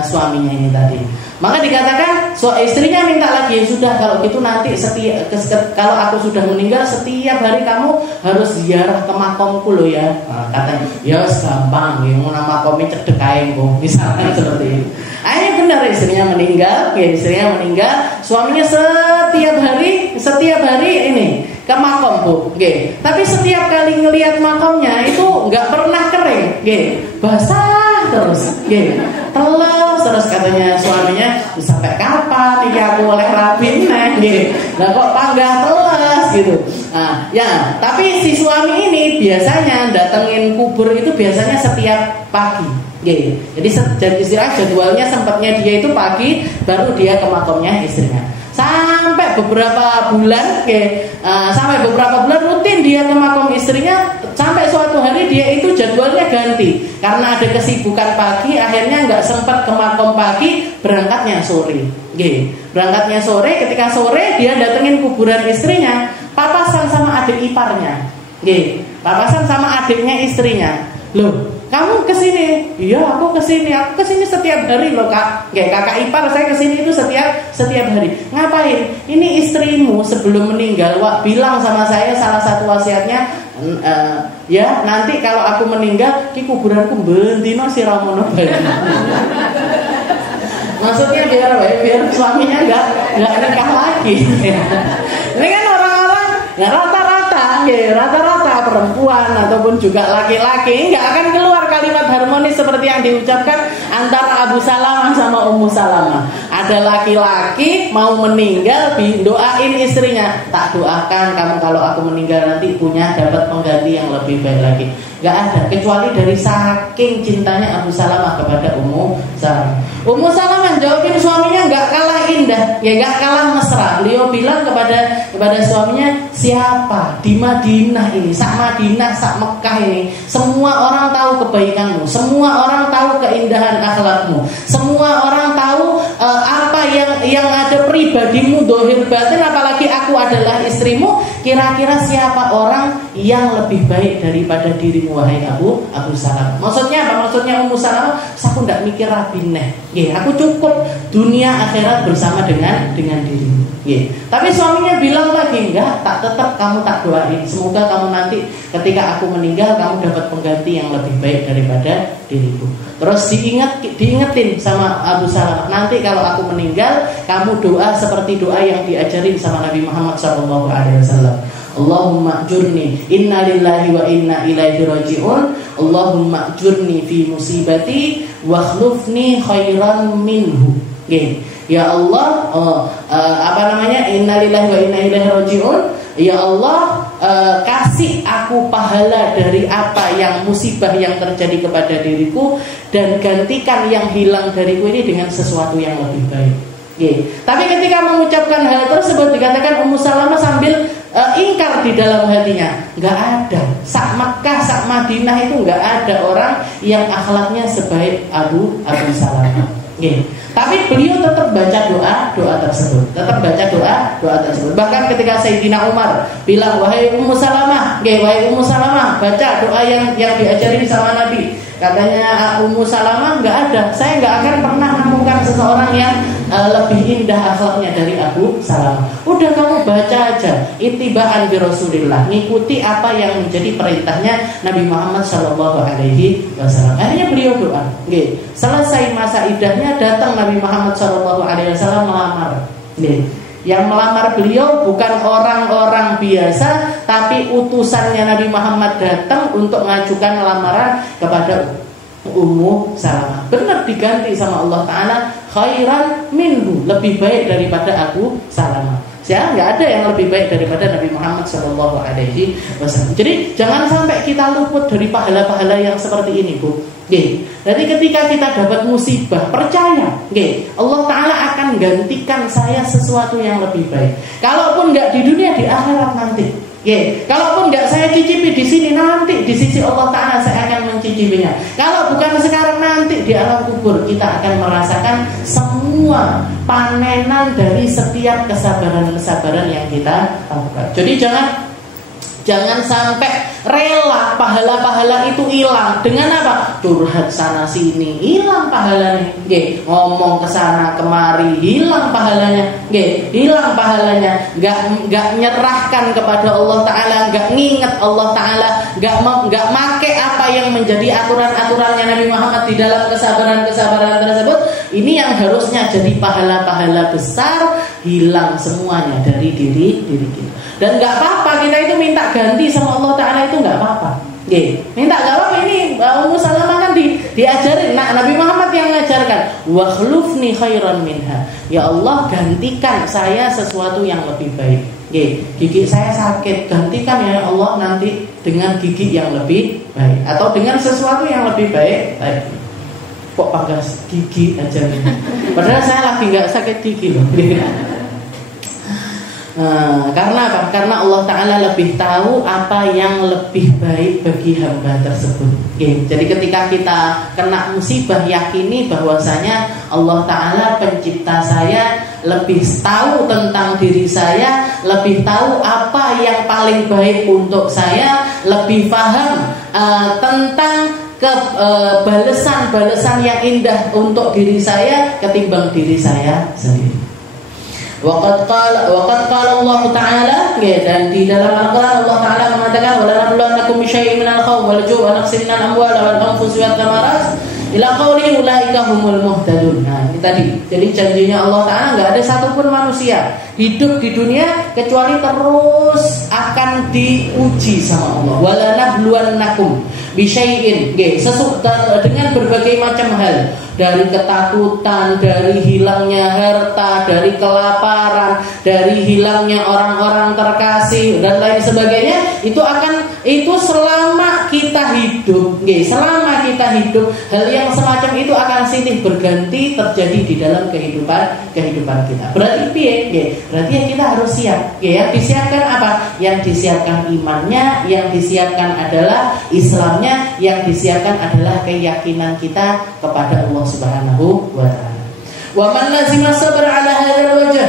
suaminya ini tadi. Maka dikatakan istrinya minta lagi, sudah kalau gitu nanti kalau aku sudah meninggal setiap hari kamu harus ziarah ke makomku loh ya. Katanya, ya gampang, mau nama makomnya cedek ae kok, misalkan seperti itu. Akhirnya benar istrinya meninggal, suaminya setiap hari ini ke makom, Bu. Tapi setiap kali ngelihat makomnya itu nggak pernah kering, basah terus, terus katanya suaminya, sampai kapan nih aku oleh rapin nah kok panggah terus gitu. Tapi si suami ini biasanya datengin kubur itu biasanya setiap pagi. Jadi jadwalnya sempatnya dia itu pagi, baru dia ke makomnya istrinya. Sampai beberapa bulan rutin dia ke makom istrinya. Sampai suatu hari dia itu jadwalnya ganti, karena ada kesibukan pagi, akhirnya nggak sempat ke makom pagi, berangkatnya sore. Ketika sore dia datengin kuburan istrinya, papasan sama adik iparnya, papasan sama adiknya istrinya. Loh, kamu kesini? Iya, aku kesini setiap hari loh kak. Kakak ipar saya kesini itu setiap hari. Ngapain? Ini istrimu sebelum meninggal bilang sama saya salah satu wasiatnya, ya nanti kalau aku meninggal, ki kuburanku bentino siramono bali. Maksudnya biar suaminya nggak nikah lagi. Ini kan orang-orang rata-rata perempuan ataupun juga laki-laki nggak akan keluar kalimat harmonis seperti yang diucapkan antara Abu Salamah sama Ummu Salamah. Ada laki-laki mau meninggal doain istrinya, tak doakan kamu kalau aku meninggal nanti dapat pengganti yang lebih baik lagi. Gak ada, kecuali dari saking cintanya Abu Salamah kepada Ummu Salamah. Ummu Salamah jawabin suaminya gak kalah indah, gak kalah mesra. Beliau bilang kepada suaminya, siapa di Madinah ini, sak Madinah, sak Mekah ini, semua orang tahu kebaikanmu, semua orang tahu keindahan akhlakmu, semua orang tahu apa yang ada pribadimu dohir batin, apalagi aku adalah istrimu. Kira-kira siapa orang yang lebih baik daripada dirimu, wahai Abu Salamah? Maksudnya apa? Maksudnya Ummu Salamah, aku tidak mikir rabineh. Aku cukup dunia akhirat bersama dengan dirimu. Tapi suaminya bilang lagi, enggak, tetap kamu tak doain. Semoga kamu nanti ketika aku meninggal kamu dapat pengganti yang lebih baik daripada diriku. Terus diingetin sama Abu Salamah, nanti kalau aku meninggal kamu doa seperti doa yang diajarin sama Nabi Muhammad SAW. Allahumma ajurni, inna lillahi wa inna ilaihi raji'un. Allahumma ajurni fi musibati wa khlufni khairan minhu. Ya Allah, inna lillahi wa inna ilaihi raji'un. Ya Allah, kasih aku pahala dari apa yang musibah yang terjadi kepada diriku, dan gantikan yang hilang dariku ini dengan sesuatu yang lebih baik. Tapi ketika mengucapkan hal tersebut, dikatakan Ummu Salamah sambil ingkar di dalam hatinya, nggak ada sak Makkah, sak Madinah itu nggak ada orang yang akhlaknya sebaik Abu Salamah. Tapi beliau tetap baca doa tersebut, Bahkan ketika Sayyidina Umar bilang, wahai Ummu Salamah, baca doa yang diajarin sama Nabi. Katanya Ummu Salamah, nggak ada, saya nggak akan pernah menemukan seseorang yang lebih indah akhlaknya dari Abu Salamah. Udah kamu baca aja, ittiba'an bi Rasulillah, ngikuti apa yang menjadi perintahnya Nabi Muhammad SAW. Akhirnya beliau doa. Selesai masa idahnya, datang Nabi Muhammad SAW melamar. Yang melamar beliau bukan orang-orang biasa, tapi utusannya Nabi Muhammad datang untuk mengajukan lamaran kepada Ummu Salamah. Benar diganti sama Allah Ta'ala, khairan minhu, lebih baik daripada Abu Salamah. Nggak ada yang lebih baik daripada Nabi Muhammad SAW. Jadi jangan sampai kita luput dari pahala-pahala yang seperti ini, Bu. Jadi ketika kita dapat musibah, percaya, Allah Ta'ala akan gantikan saya sesuatu yang lebih baik. Kalaupun nggak di dunia, di akhirat nanti. Kalaupun nggak saya cicipi di sini, nanti di sisi Allah Ta'ala saya akan mencicipinya. Kalau bukan sekarang, nanti di alam kubur kita akan merasakan semua panenan dari setiap kesabaran-kesabaran yang kita lakukan. Jadi jangan sampai rela pahala-pahala itu hilang dengan apa? Curhat sana sini, hilang pahalanya. Ngomong ke sana kemari, hilang pahalanya. Enggak nyerahkan kepada Allah Ta'ala, enggak nginget Allah Ta'ala, enggak make apa yang menjadi aturan-aturannya Nabi Muhammad di dalam kesabaran-kesabaran tersebut. Ini yang harusnya jadi pahala-pahala besar, hilang semuanya dari diri kita. Dan nggak apa-apa kita itu minta ganti sama Allah Ta'ala, itu nggak apa-apa. Minta nggak apa-apa. Ini Ummu Salamah kan diajarin. Nah, Nabi Muhammad yang mengajarkan, wa khlufni khairan minha. Ya Allah, gantikan saya sesuatu yang lebih baik. Gigi saya sakit, gantikan ya Allah nanti dengan gigi yang lebih baik, atau dengan sesuatu yang lebih baik. Kok pangkas gigi aja nih? Padahal saya lagi nggak sakit gigi loh. Karena apa? Karena Allah Ta'ala lebih tahu apa yang lebih baik bagi hamba tersebut. Jadi ketika kita kena musibah, yakini bahwasanya Allah Ta'ala pencipta saya lebih tahu tentang diri saya, lebih tahu apa yang paling baik untuk saya, lebih paham tentang balasan yang indah untuk diri saya ketimbang diri saya sendiri. Waqad qala Allah Ta'ala, dan di dalam Al-Qur'an Allah Ta'ala mengatakan wala nabluwannakum bisyai'in minal khawfi wal ju'i wa naqsin minal amwali wal anfusi wath thamarat ila qauli ulaika humul muhtadun. Nah, ini tadi. Jadi janjinya Allah Ta'ala enggak ada satupun manusia hidup di dunia kecuali terus akan diuji sama Allah. Wala nabluwannakum bisyai'in, dengan berbagai macam hal, dari ketakutan, dari hilangnya harta, dari kelaparan, dari hilangnya orang-orang terkasih dan lain sebagainya. Itu selama kita hidup, selama kita hidup, hal yang semacam itu akan silih berganti terjadi di dalam kehidupan kita. Berarti berarti kita harus siap. Yang disiapkan apa? Yang disiapkan imannya, yang disiapkan adalah Islamnya, yang disiapkan adalah keyakinan kita kepada Allah Subhanahu wa ta'ala. Wa man lazima sabr ala hadzal wajh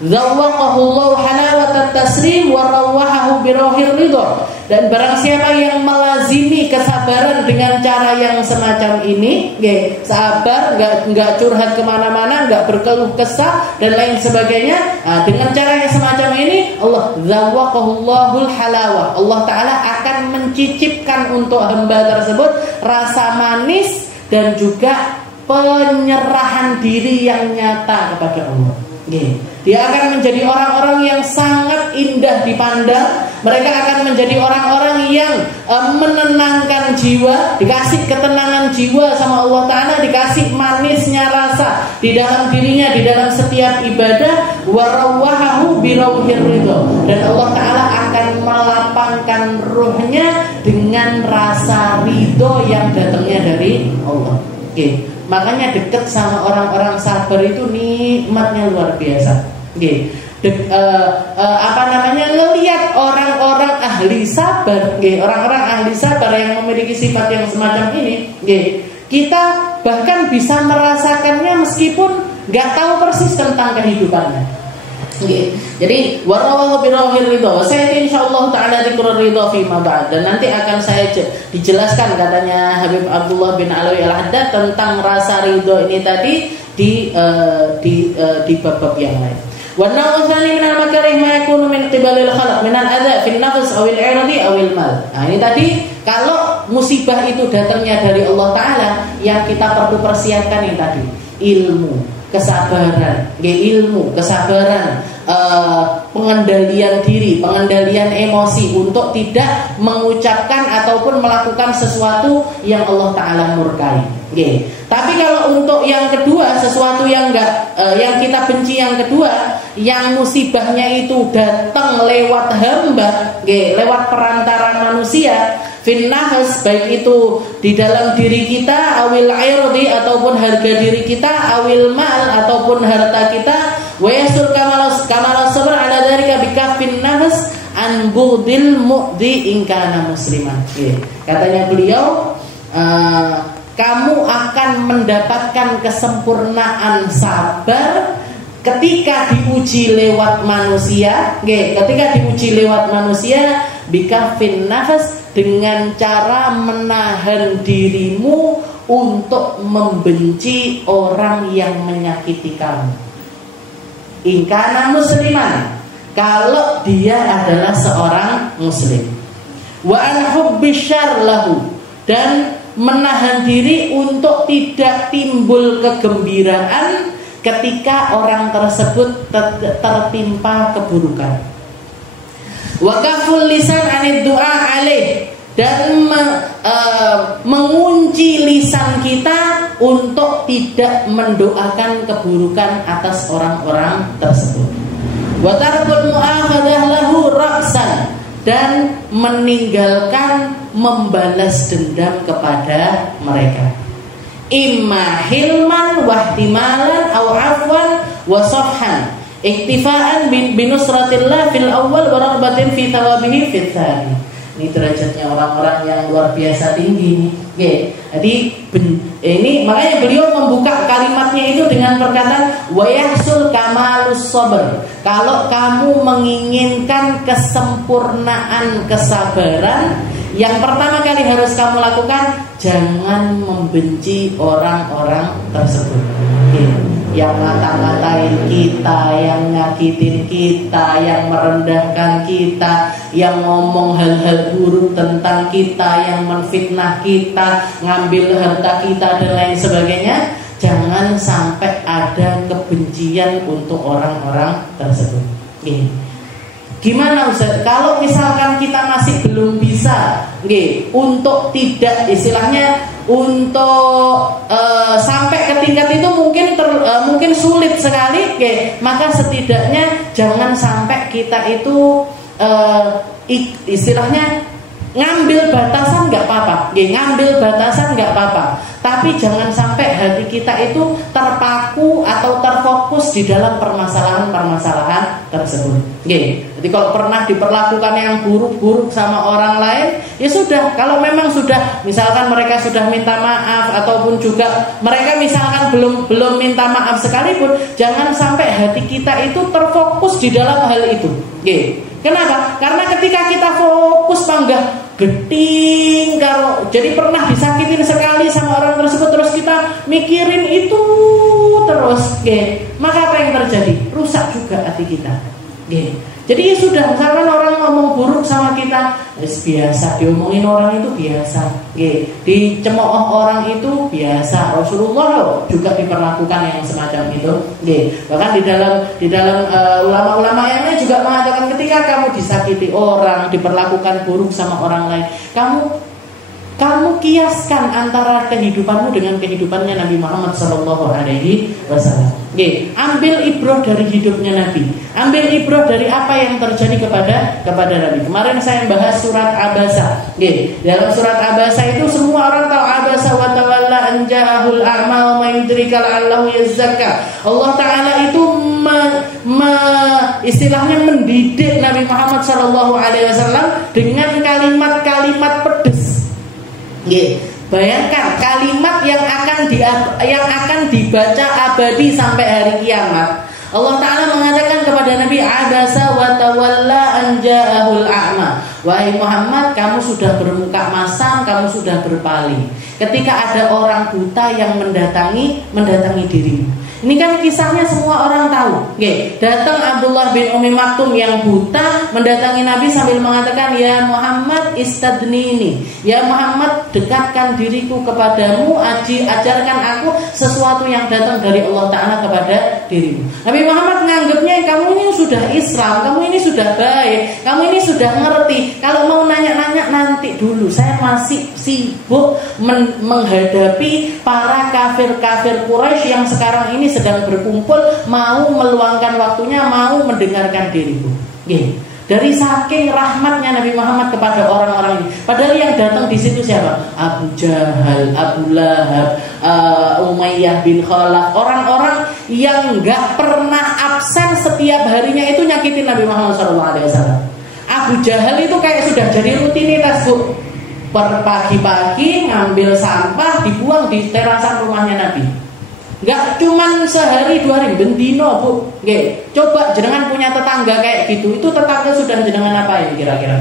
zawaqahu Allah halawatat taslim wa rawahahu bi rohir ridha. Dan barang siapa yang melazimi kesabaran dengan cara yang semacam ini, sabar, enggak curhat kemana-mana, enggak berkeluh kesah dan lain sebagainya, dengan cara yang semacam ini, Allah zawaqahullahul halawah, Allah Ta'ala akan mencicipkan untuk hamba tersebut rasa manis dan juga penyerahan diri yang nyata kepada Allah. Dia akan menjadi orang-orang yang sangat indah dipandang. Mereka akan menjadi orang-orang yang menenangkan jiwa, dikasih ketenangan jiwa sama Allah Ta'ala, dikasih manisnya rasa di dalam dirinya, di dalam setiap ibadah. Warawahahu birauhir ridho, dan Allah Ta'ala akan melapangkan ruhnya dengan rasa ridho yang datangnya dari Allah. Makanya dekat sama orang-orang sabar itu nikmatnya luar biasa. Ngelihat orang-orang ahli sabar, orang-orang ahli sabar yang memiliki sifat yang semacam ini, kita bahkan bisa merasakannya meskipun nggak tahu persis tentang kehidupannya. Jadi warawahu birohir ridho. Saya insyaallah taala dikurur ridho fi ma ba'd, dan nanti akan saya dijelaskan katanya Habib Abdullah bin Alawi Al-Haddad tentang rasa ridho ini tadi di bab-bab yang lain. Wa naw'ani min al-makarih ma yakunu min qibalil khalq min al-adha fi an-nafs aw al-'irdi aw al-mal. Nah, ini tadi kalau musibah itu datangnya dari Allah Ta'ala, yang kita perlu persiapkan ini tadi ilmu, kesabaran, pengendalian diri, pengendalian emosi untuk tidak mengucapkan ataupun melakukan sesuatu yang Allah Ta'ala murkai. Tapi kalau untuk yang kedua, sesuatu yang yang kita benci, yang kedua, yang musibahnya itu datang lewat hamba, lewat perantara manusia, finnahas, baik itu di dalam diri kita, awil irdi ataupun harga diri kita, awil mal ataupun harta kita, wa yasul kamalas sabr ala dzalika bikaffin nafs an budil mu'di in kana musliman. Katanya beliau, kamu akan mendapatkan kesempurnaan sabar ketika diuji lewat manusia, bikaffin nafs, dengan cara menahan dirimu untuk membenci orang yang menyakiti kamu. Ingkana musliman, kalau dia adalah seorang muslim. Wa an hubbi syarr lahu, dan menahan diri untuk tidak timbul kegembiraan ketika orang tersebut tertimpa keburukan. Wa kaful lisan anid du'a alaih, dan mengunci lisan kita untuk tidak mendoakan keburukan atas orang-orang tersebut. Wa tarkul mu'akhadah lahu ra'san, dan meninggalkan membalas dendam kepada mereka. Imma hilman wahtimalan aw afwan wa safhan, iktifaan binusratillah fil awal wa raghbatin fi thawabihi fil tsani. Ini derajatnya orang-orang yang luar biasa tinggi. Jadi ini makanya beliau membuka kalimatnya itu dengan perkataan wa yahsul kamalus sabr. Kalau kamu menginginkan kesempurnaan kesabaran, Yang pertama kali harus kamu lakukan, jangan membenci orang-orang tersebut. Yang ngata-ngatain kita, yang nyakitin kita, yang merendahkan kita, yang ngomong hal-hal buruk tentang kita, yang menfitnah kita, ngambil harta kita dan lain sebagainya. Jangan sampai ada kebencian untuk orang-orang tersebut. Gimana Ustaz? Kalau misalkan kita masih belum bisa untuk tidak istilahnya untuk sampai ke tingkat itu mungkin sulit sekali, maka setidaknya jangan sampai kita itu istilahnya ngambil batasan nggak apa-apa, ngambil batasan nggak apa-apa, tapi jangan sampai hati kita itu terpaku atau terfokus di dalam permasalahan-permasalahan tersebut. Jadi kalau pernah diperlakukan yang buruk-buruk sama orang lain, ya sudah. Kalau memang sudah, misalkan mereka sudah minta maaf ataupun juga mereka misalkan belum minta maaf sekalipun, jangan sampai hati kita itu terfokus di dalam hal itu. Kenapa? Karena ketika kita fokus panggah geting, kalau jadi pernah disakitin sekali sama orang tersebut, terus kita mikirin itu terus, maka apa yang terjadi? Rusak juga hati kita. Jadi sudah, misalkan orang ngomong buruk sama kita, biasa, diomongin orang itu biasa, dicemooh orang itu biasa. Rasulullah juga diperlakukan yang semacam itu. Bahkan di dalam ulama-ulama yang lain juga mengatakan ketika kamu disakiti orang, diperlakukan buruk sama orang lain, kamu kiaskan antara kehidupanmu dengan kehidupannya Nabi Muhammad SAW. Ambil ibrah dari hidupnya Nabi, ambil ibrah dari apa yang terjadi kepada Nabi. Kemarin saya bahas surat Abasa. Dalam surat Abasa itu semua orang tahu Abasa wa tawalla an ja'ahul a'ma wa yudrika la'allahu yazakka. Allah Ta'ala itu istilahnya mendidik Nabi Muhammad SAW dengan kalimat-kalimat pedes. Bayangkan kalimat yang akan dibaca abadi sampai hari kiamat. Allah Ta'ala mengatakan kepada Nabi, Abasa wa tawalla an ja'ahul a'ma. Wahai Muhammad, kamu sudah bermuka masam, kamu sudah berpaling ketika ada orang buta yang mendatangi dirimu. Ini kan kisahnya semua orang tahu. Datang Abdullah bin Umi Maktum yang buta mendatangi Nabi sambil mengatakan, Ya Muhammad istadnini, ya Muhammad dekatkan diriku kepadamu, ajarkan aku sesuatu yang datang dari Allah Ta'ala kepada dirimu. Nabi Muhammad menganggapnya kamu ini sudah Islam, kamu ini sudah baik, kamu ini sudah ngerti. Kalau mau nanya-nanya nanti dulu, saya masih sibuk menghadapi para kafir-kafir Quraisy yang sekarang ini sedang berkumpul, mau meluangkan waktunya, mau mendengarkan diriku. Dari saking rahmatnya Nabi Muhammad kepada orang-orang ini. Padahal yang datang di situ siapa? Abu Jahal, Abu Lahab, Umayyah bin Khalaf, orang-orang yang nggak pernah absen setiap harinya itu nyakitin Nabi Muhammad SAW. Abu Jahal itu kayak sudah jadi rutinitas, Bu. Per pagi-pagi ngambil sampah dibuang di terasan rumahnya Nabi. Gak cuman sehari dua hari, bendino, Bu. Coba jenengan punya tetangga kayak gitu, itu tetangga sudah jenengan apain kira-kira?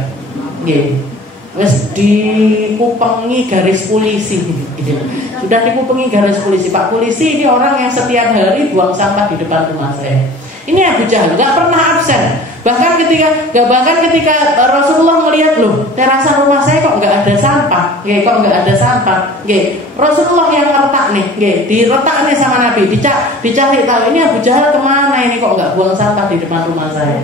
Wes dikupengi garis polisi. Sudah dikupengi garis polisi. Pak polisi, ini orang yang setiap hari buang sampah di depan rumah saya. Ini Abu Jahal, gak pernah absen. Bahkan ketika Rasulullah melihat, loh, terasan rumah saya kok nggak ada sampah, Rasulullah yang letak nih, diletak nih sama Nabi, dicari tahu ini Abu Jahal kemana ini kok nggak buang sampah di depan rumah saya.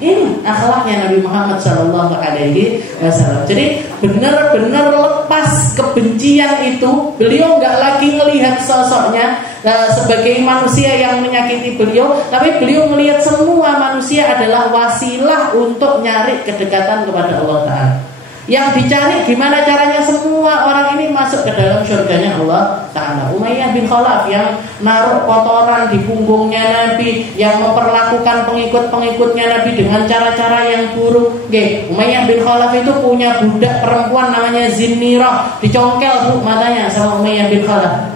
Ini akhlaknya Nabi Muhammad SAW. Jadi benar-benar lepas kebencian itu. Beliau nggak lagi melihat sosoknya sebagai manusia yang menyakiti beliau, tapi beliau melihat semua manusia adalah wasilah untuk nyari kedekatan kepada Allah Ta'ala. Yang dicari gimana caranya semua orang ini masuk ke dalam surganya Allah Ta'ala. Umayyah bin Khalaf yang naruh kotoran di punggungnya Nabi, yang memperlakukan pengikut-pengikutnya Nabi dengan cara-cara yang buruk. Umayyah bin Khalaf itu punya budak perempuan namanya Zinnirah, dicongkel, Bu, matanya sama Umayyah bin Khalaf.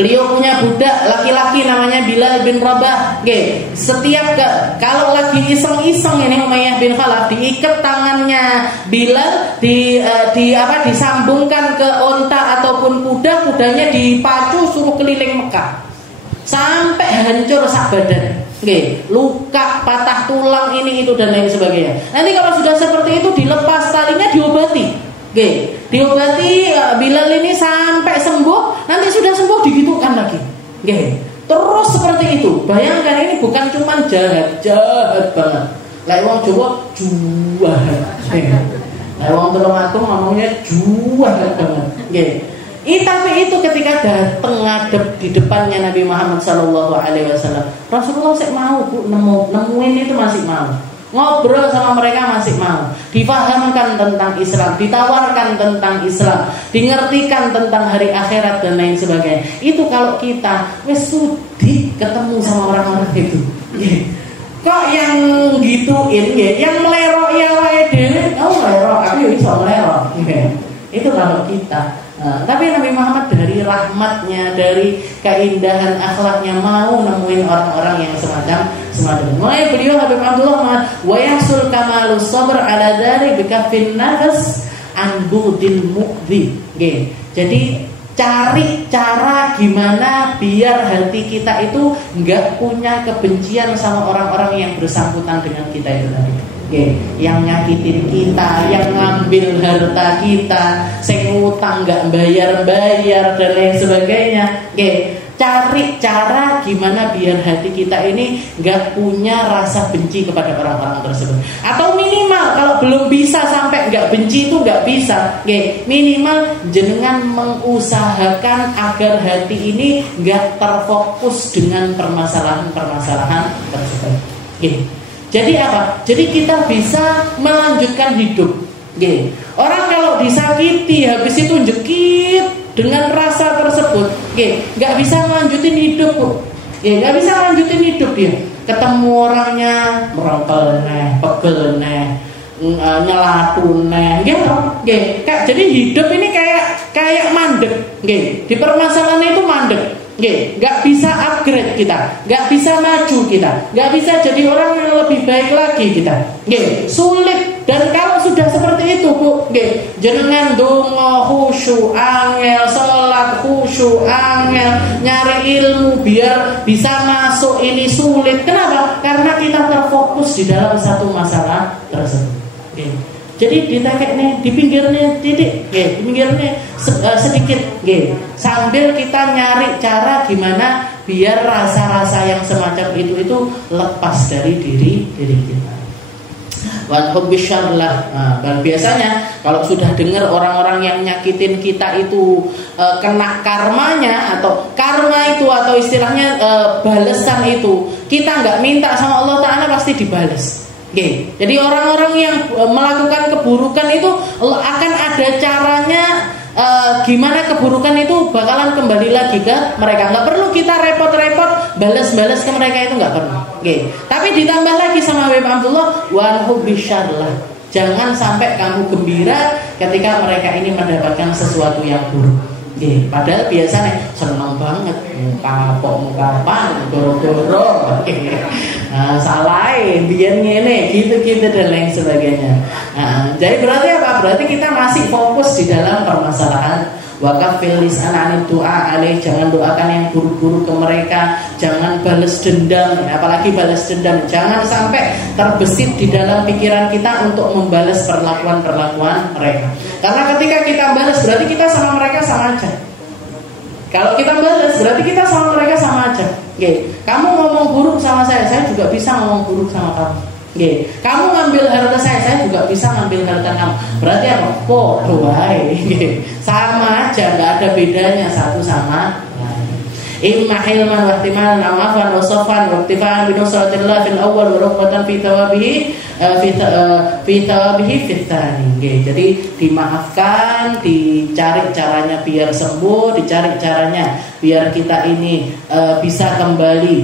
Beliau punya budak laki-laki namanya Bilal bin Rabah. Setiap kalau lagi iseng-iseng ini Umayyah bin Khalaf diikat tangannya Bilal, disambungkan ke onta ataupun kudanya dipacu suruh keliling Mekah sampai hancur sak badan. Luka, patah tulang, ini itu dan lain sebagainya. Nanti kalau sudah seperti itu dilepas talinya, diobati. Diobati Bilal ini sampai sembuh. Nanti sudah sembuh digitukan lagi. Terus seperti itu. Bayangkan ini bukan cuma jahat banget. Lah wong Jawa juahat. Lah wong Tulungagung ngomongnya juahat banget. Tapi itu ketika datang ngadep di depannya Nabi Muhammad SAW, Rasulullah mau nemuin itu masih mau, ngobrol sama mereka masih mau, difahamkan tentang Islam, ditawarkan tentang Islam, dingertikan tentang hari akhirat dan lain sebagainya. Itu kalau kita wes sudi ketemu sama orang-orang itu, kok yang gituin, yang melerok ya wae dhewe, melerok, aku bisa melerok. Itu kalau kita. Tapi Nabi Muhammad dari rahmatnya, dari keindahan akhlaknya mau nemuin orang-orang yang semacam. Mulai beliau Habib Abdullah wa yahsul kamalus sabr ala dzalik bikafin nafas an budil mu'dhi. Jadi cari cara gimana biar hati kita itu enggak punya kebencian sama orang-orang yang bersangkutan dengan kita itu tadi. Yang nyakitin kita, yang ngambil harta kita, sing utang nggak bayar dan lain sebagainya. Cari cara gimana biar hati kita ini nggak punya rasa benci kepada orang-orang tersebut. Atau minimal kalau belum bisa sampai nggak benci itu nggak bisa. Minimal jenengan mengusahakan agar hati ini nggak terfokus dengan permasalahan tersebut. Jadi apa? Jadi kita bisa melanjutkan hidup. Orang kalau disakiti habis itu jekit dengan rasa tersebut, nggak bisa melanjutin hidup, nggak bisa melanjutin hidup dia. Ketemu orangnya merongkel pegel nyelatu gitu. Jadi hidup ini kayak mandek. Di permasalahan itu mandek. Nggak bisa upgrade kita, nggak bisa maju kita, nggak bisa jadi orang yang lebih baik lagi kita. Sulit. Dan kalau sudah seperti itu, Bu, jenengan donga khusyuk angel, salat khusyuk angel, nyari ilmu biar bisa masuk ini sulit. Kenapa? Karena kita terfokus di dalam satu masalah tersebut. Jadi ditekek nih, di pinggirnya titik, di pinggirnya sedikit, sambil kita nyari cara gimana biar rasa-rasa yang semacam itu lepas dari diri kita. Wan hubbi syarlah. Dan biasanya kalau sudah dengar orang-orang yang nyakitin kita itu kena karmanya atau karma itu atau istilahnya balesan itu, kita nggak minta sama Allah Ta'ala pasti dibales. Jadi orang-orang yang melakukan keburukan itu akan ada caranya gimana keburukan itu bakalan kembali lagi ke mereka. Nggak perlu kita repot-repot balas-balas ke mereka, itu nggak perlu. Tapi ditambah lagi sama Habib Abdullah wan hubbi syarlah. Jangan sampai kamu gembira ketika mereka ini mendapatkan sesuatu yang buruk. Padahal biasanya senang banget muka apa doro-doro salah biar ngene gitu dan lain sebagainya. Jadi berarti apa? Berarti kita masih fokus di dalam permasalahan. Wakafil lisan anid doa alaih, jangan doakan yang buruk-buruk ke mereka, jangan balas dendam, apalagi balas dendam. Jangan sampai terbesit di dalam pikiran kita untuk membalas perlakuan mereka. Karena ketika kita balas berarti kita sama mereka sama aja. Kalau kita balas berarti kita sama mereka sama aja. Kamu ngomong buruk sama saya juga bisa ngomong buruk sama kamu. Kamu ngambil harta saya juga bisa ngambil harta kamu. Berarti apa? Podo wae. Sama aja, nggak ada bedanya satu sama lain. Imma hilman wa ihtimalan aw afan wa safan wa ittifa'an bi nusratillah fil awwal wa ruqatan fi thawabihi fi tsani. Jadi dimaafkan, dicari caranya biar sembuh, dicari caranya biar kita ini bisa kembali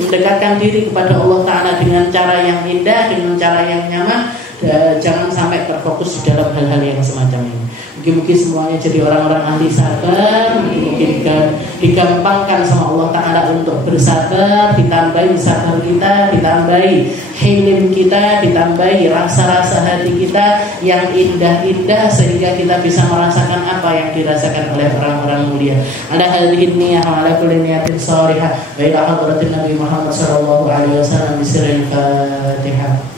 mendekatkan diri kepada Allah Ta'ala dengan cara yang indah, dengan cara yang nyaman. Jangan sampai terfokus di dalam hal-hal yang semacam ini. Mungkin semuanya jadi orang-orang ahli sabar, mungkin digampangkan sama Allah Ta'ala untuk bersabar, ditambahi sabar kita, ditambahi hilim kita, ditambahi rasa-rasa hati kita yang indah-indah sehingga kita bisa merasakan apa yang dirasakan oleh orang-orang mulia. Ala hadhihi niyah wa ala kulli niyatin shalihah wa ila hadratin Nabi Muhammad sallallahu alaihi wasallam bisirril Fatihah.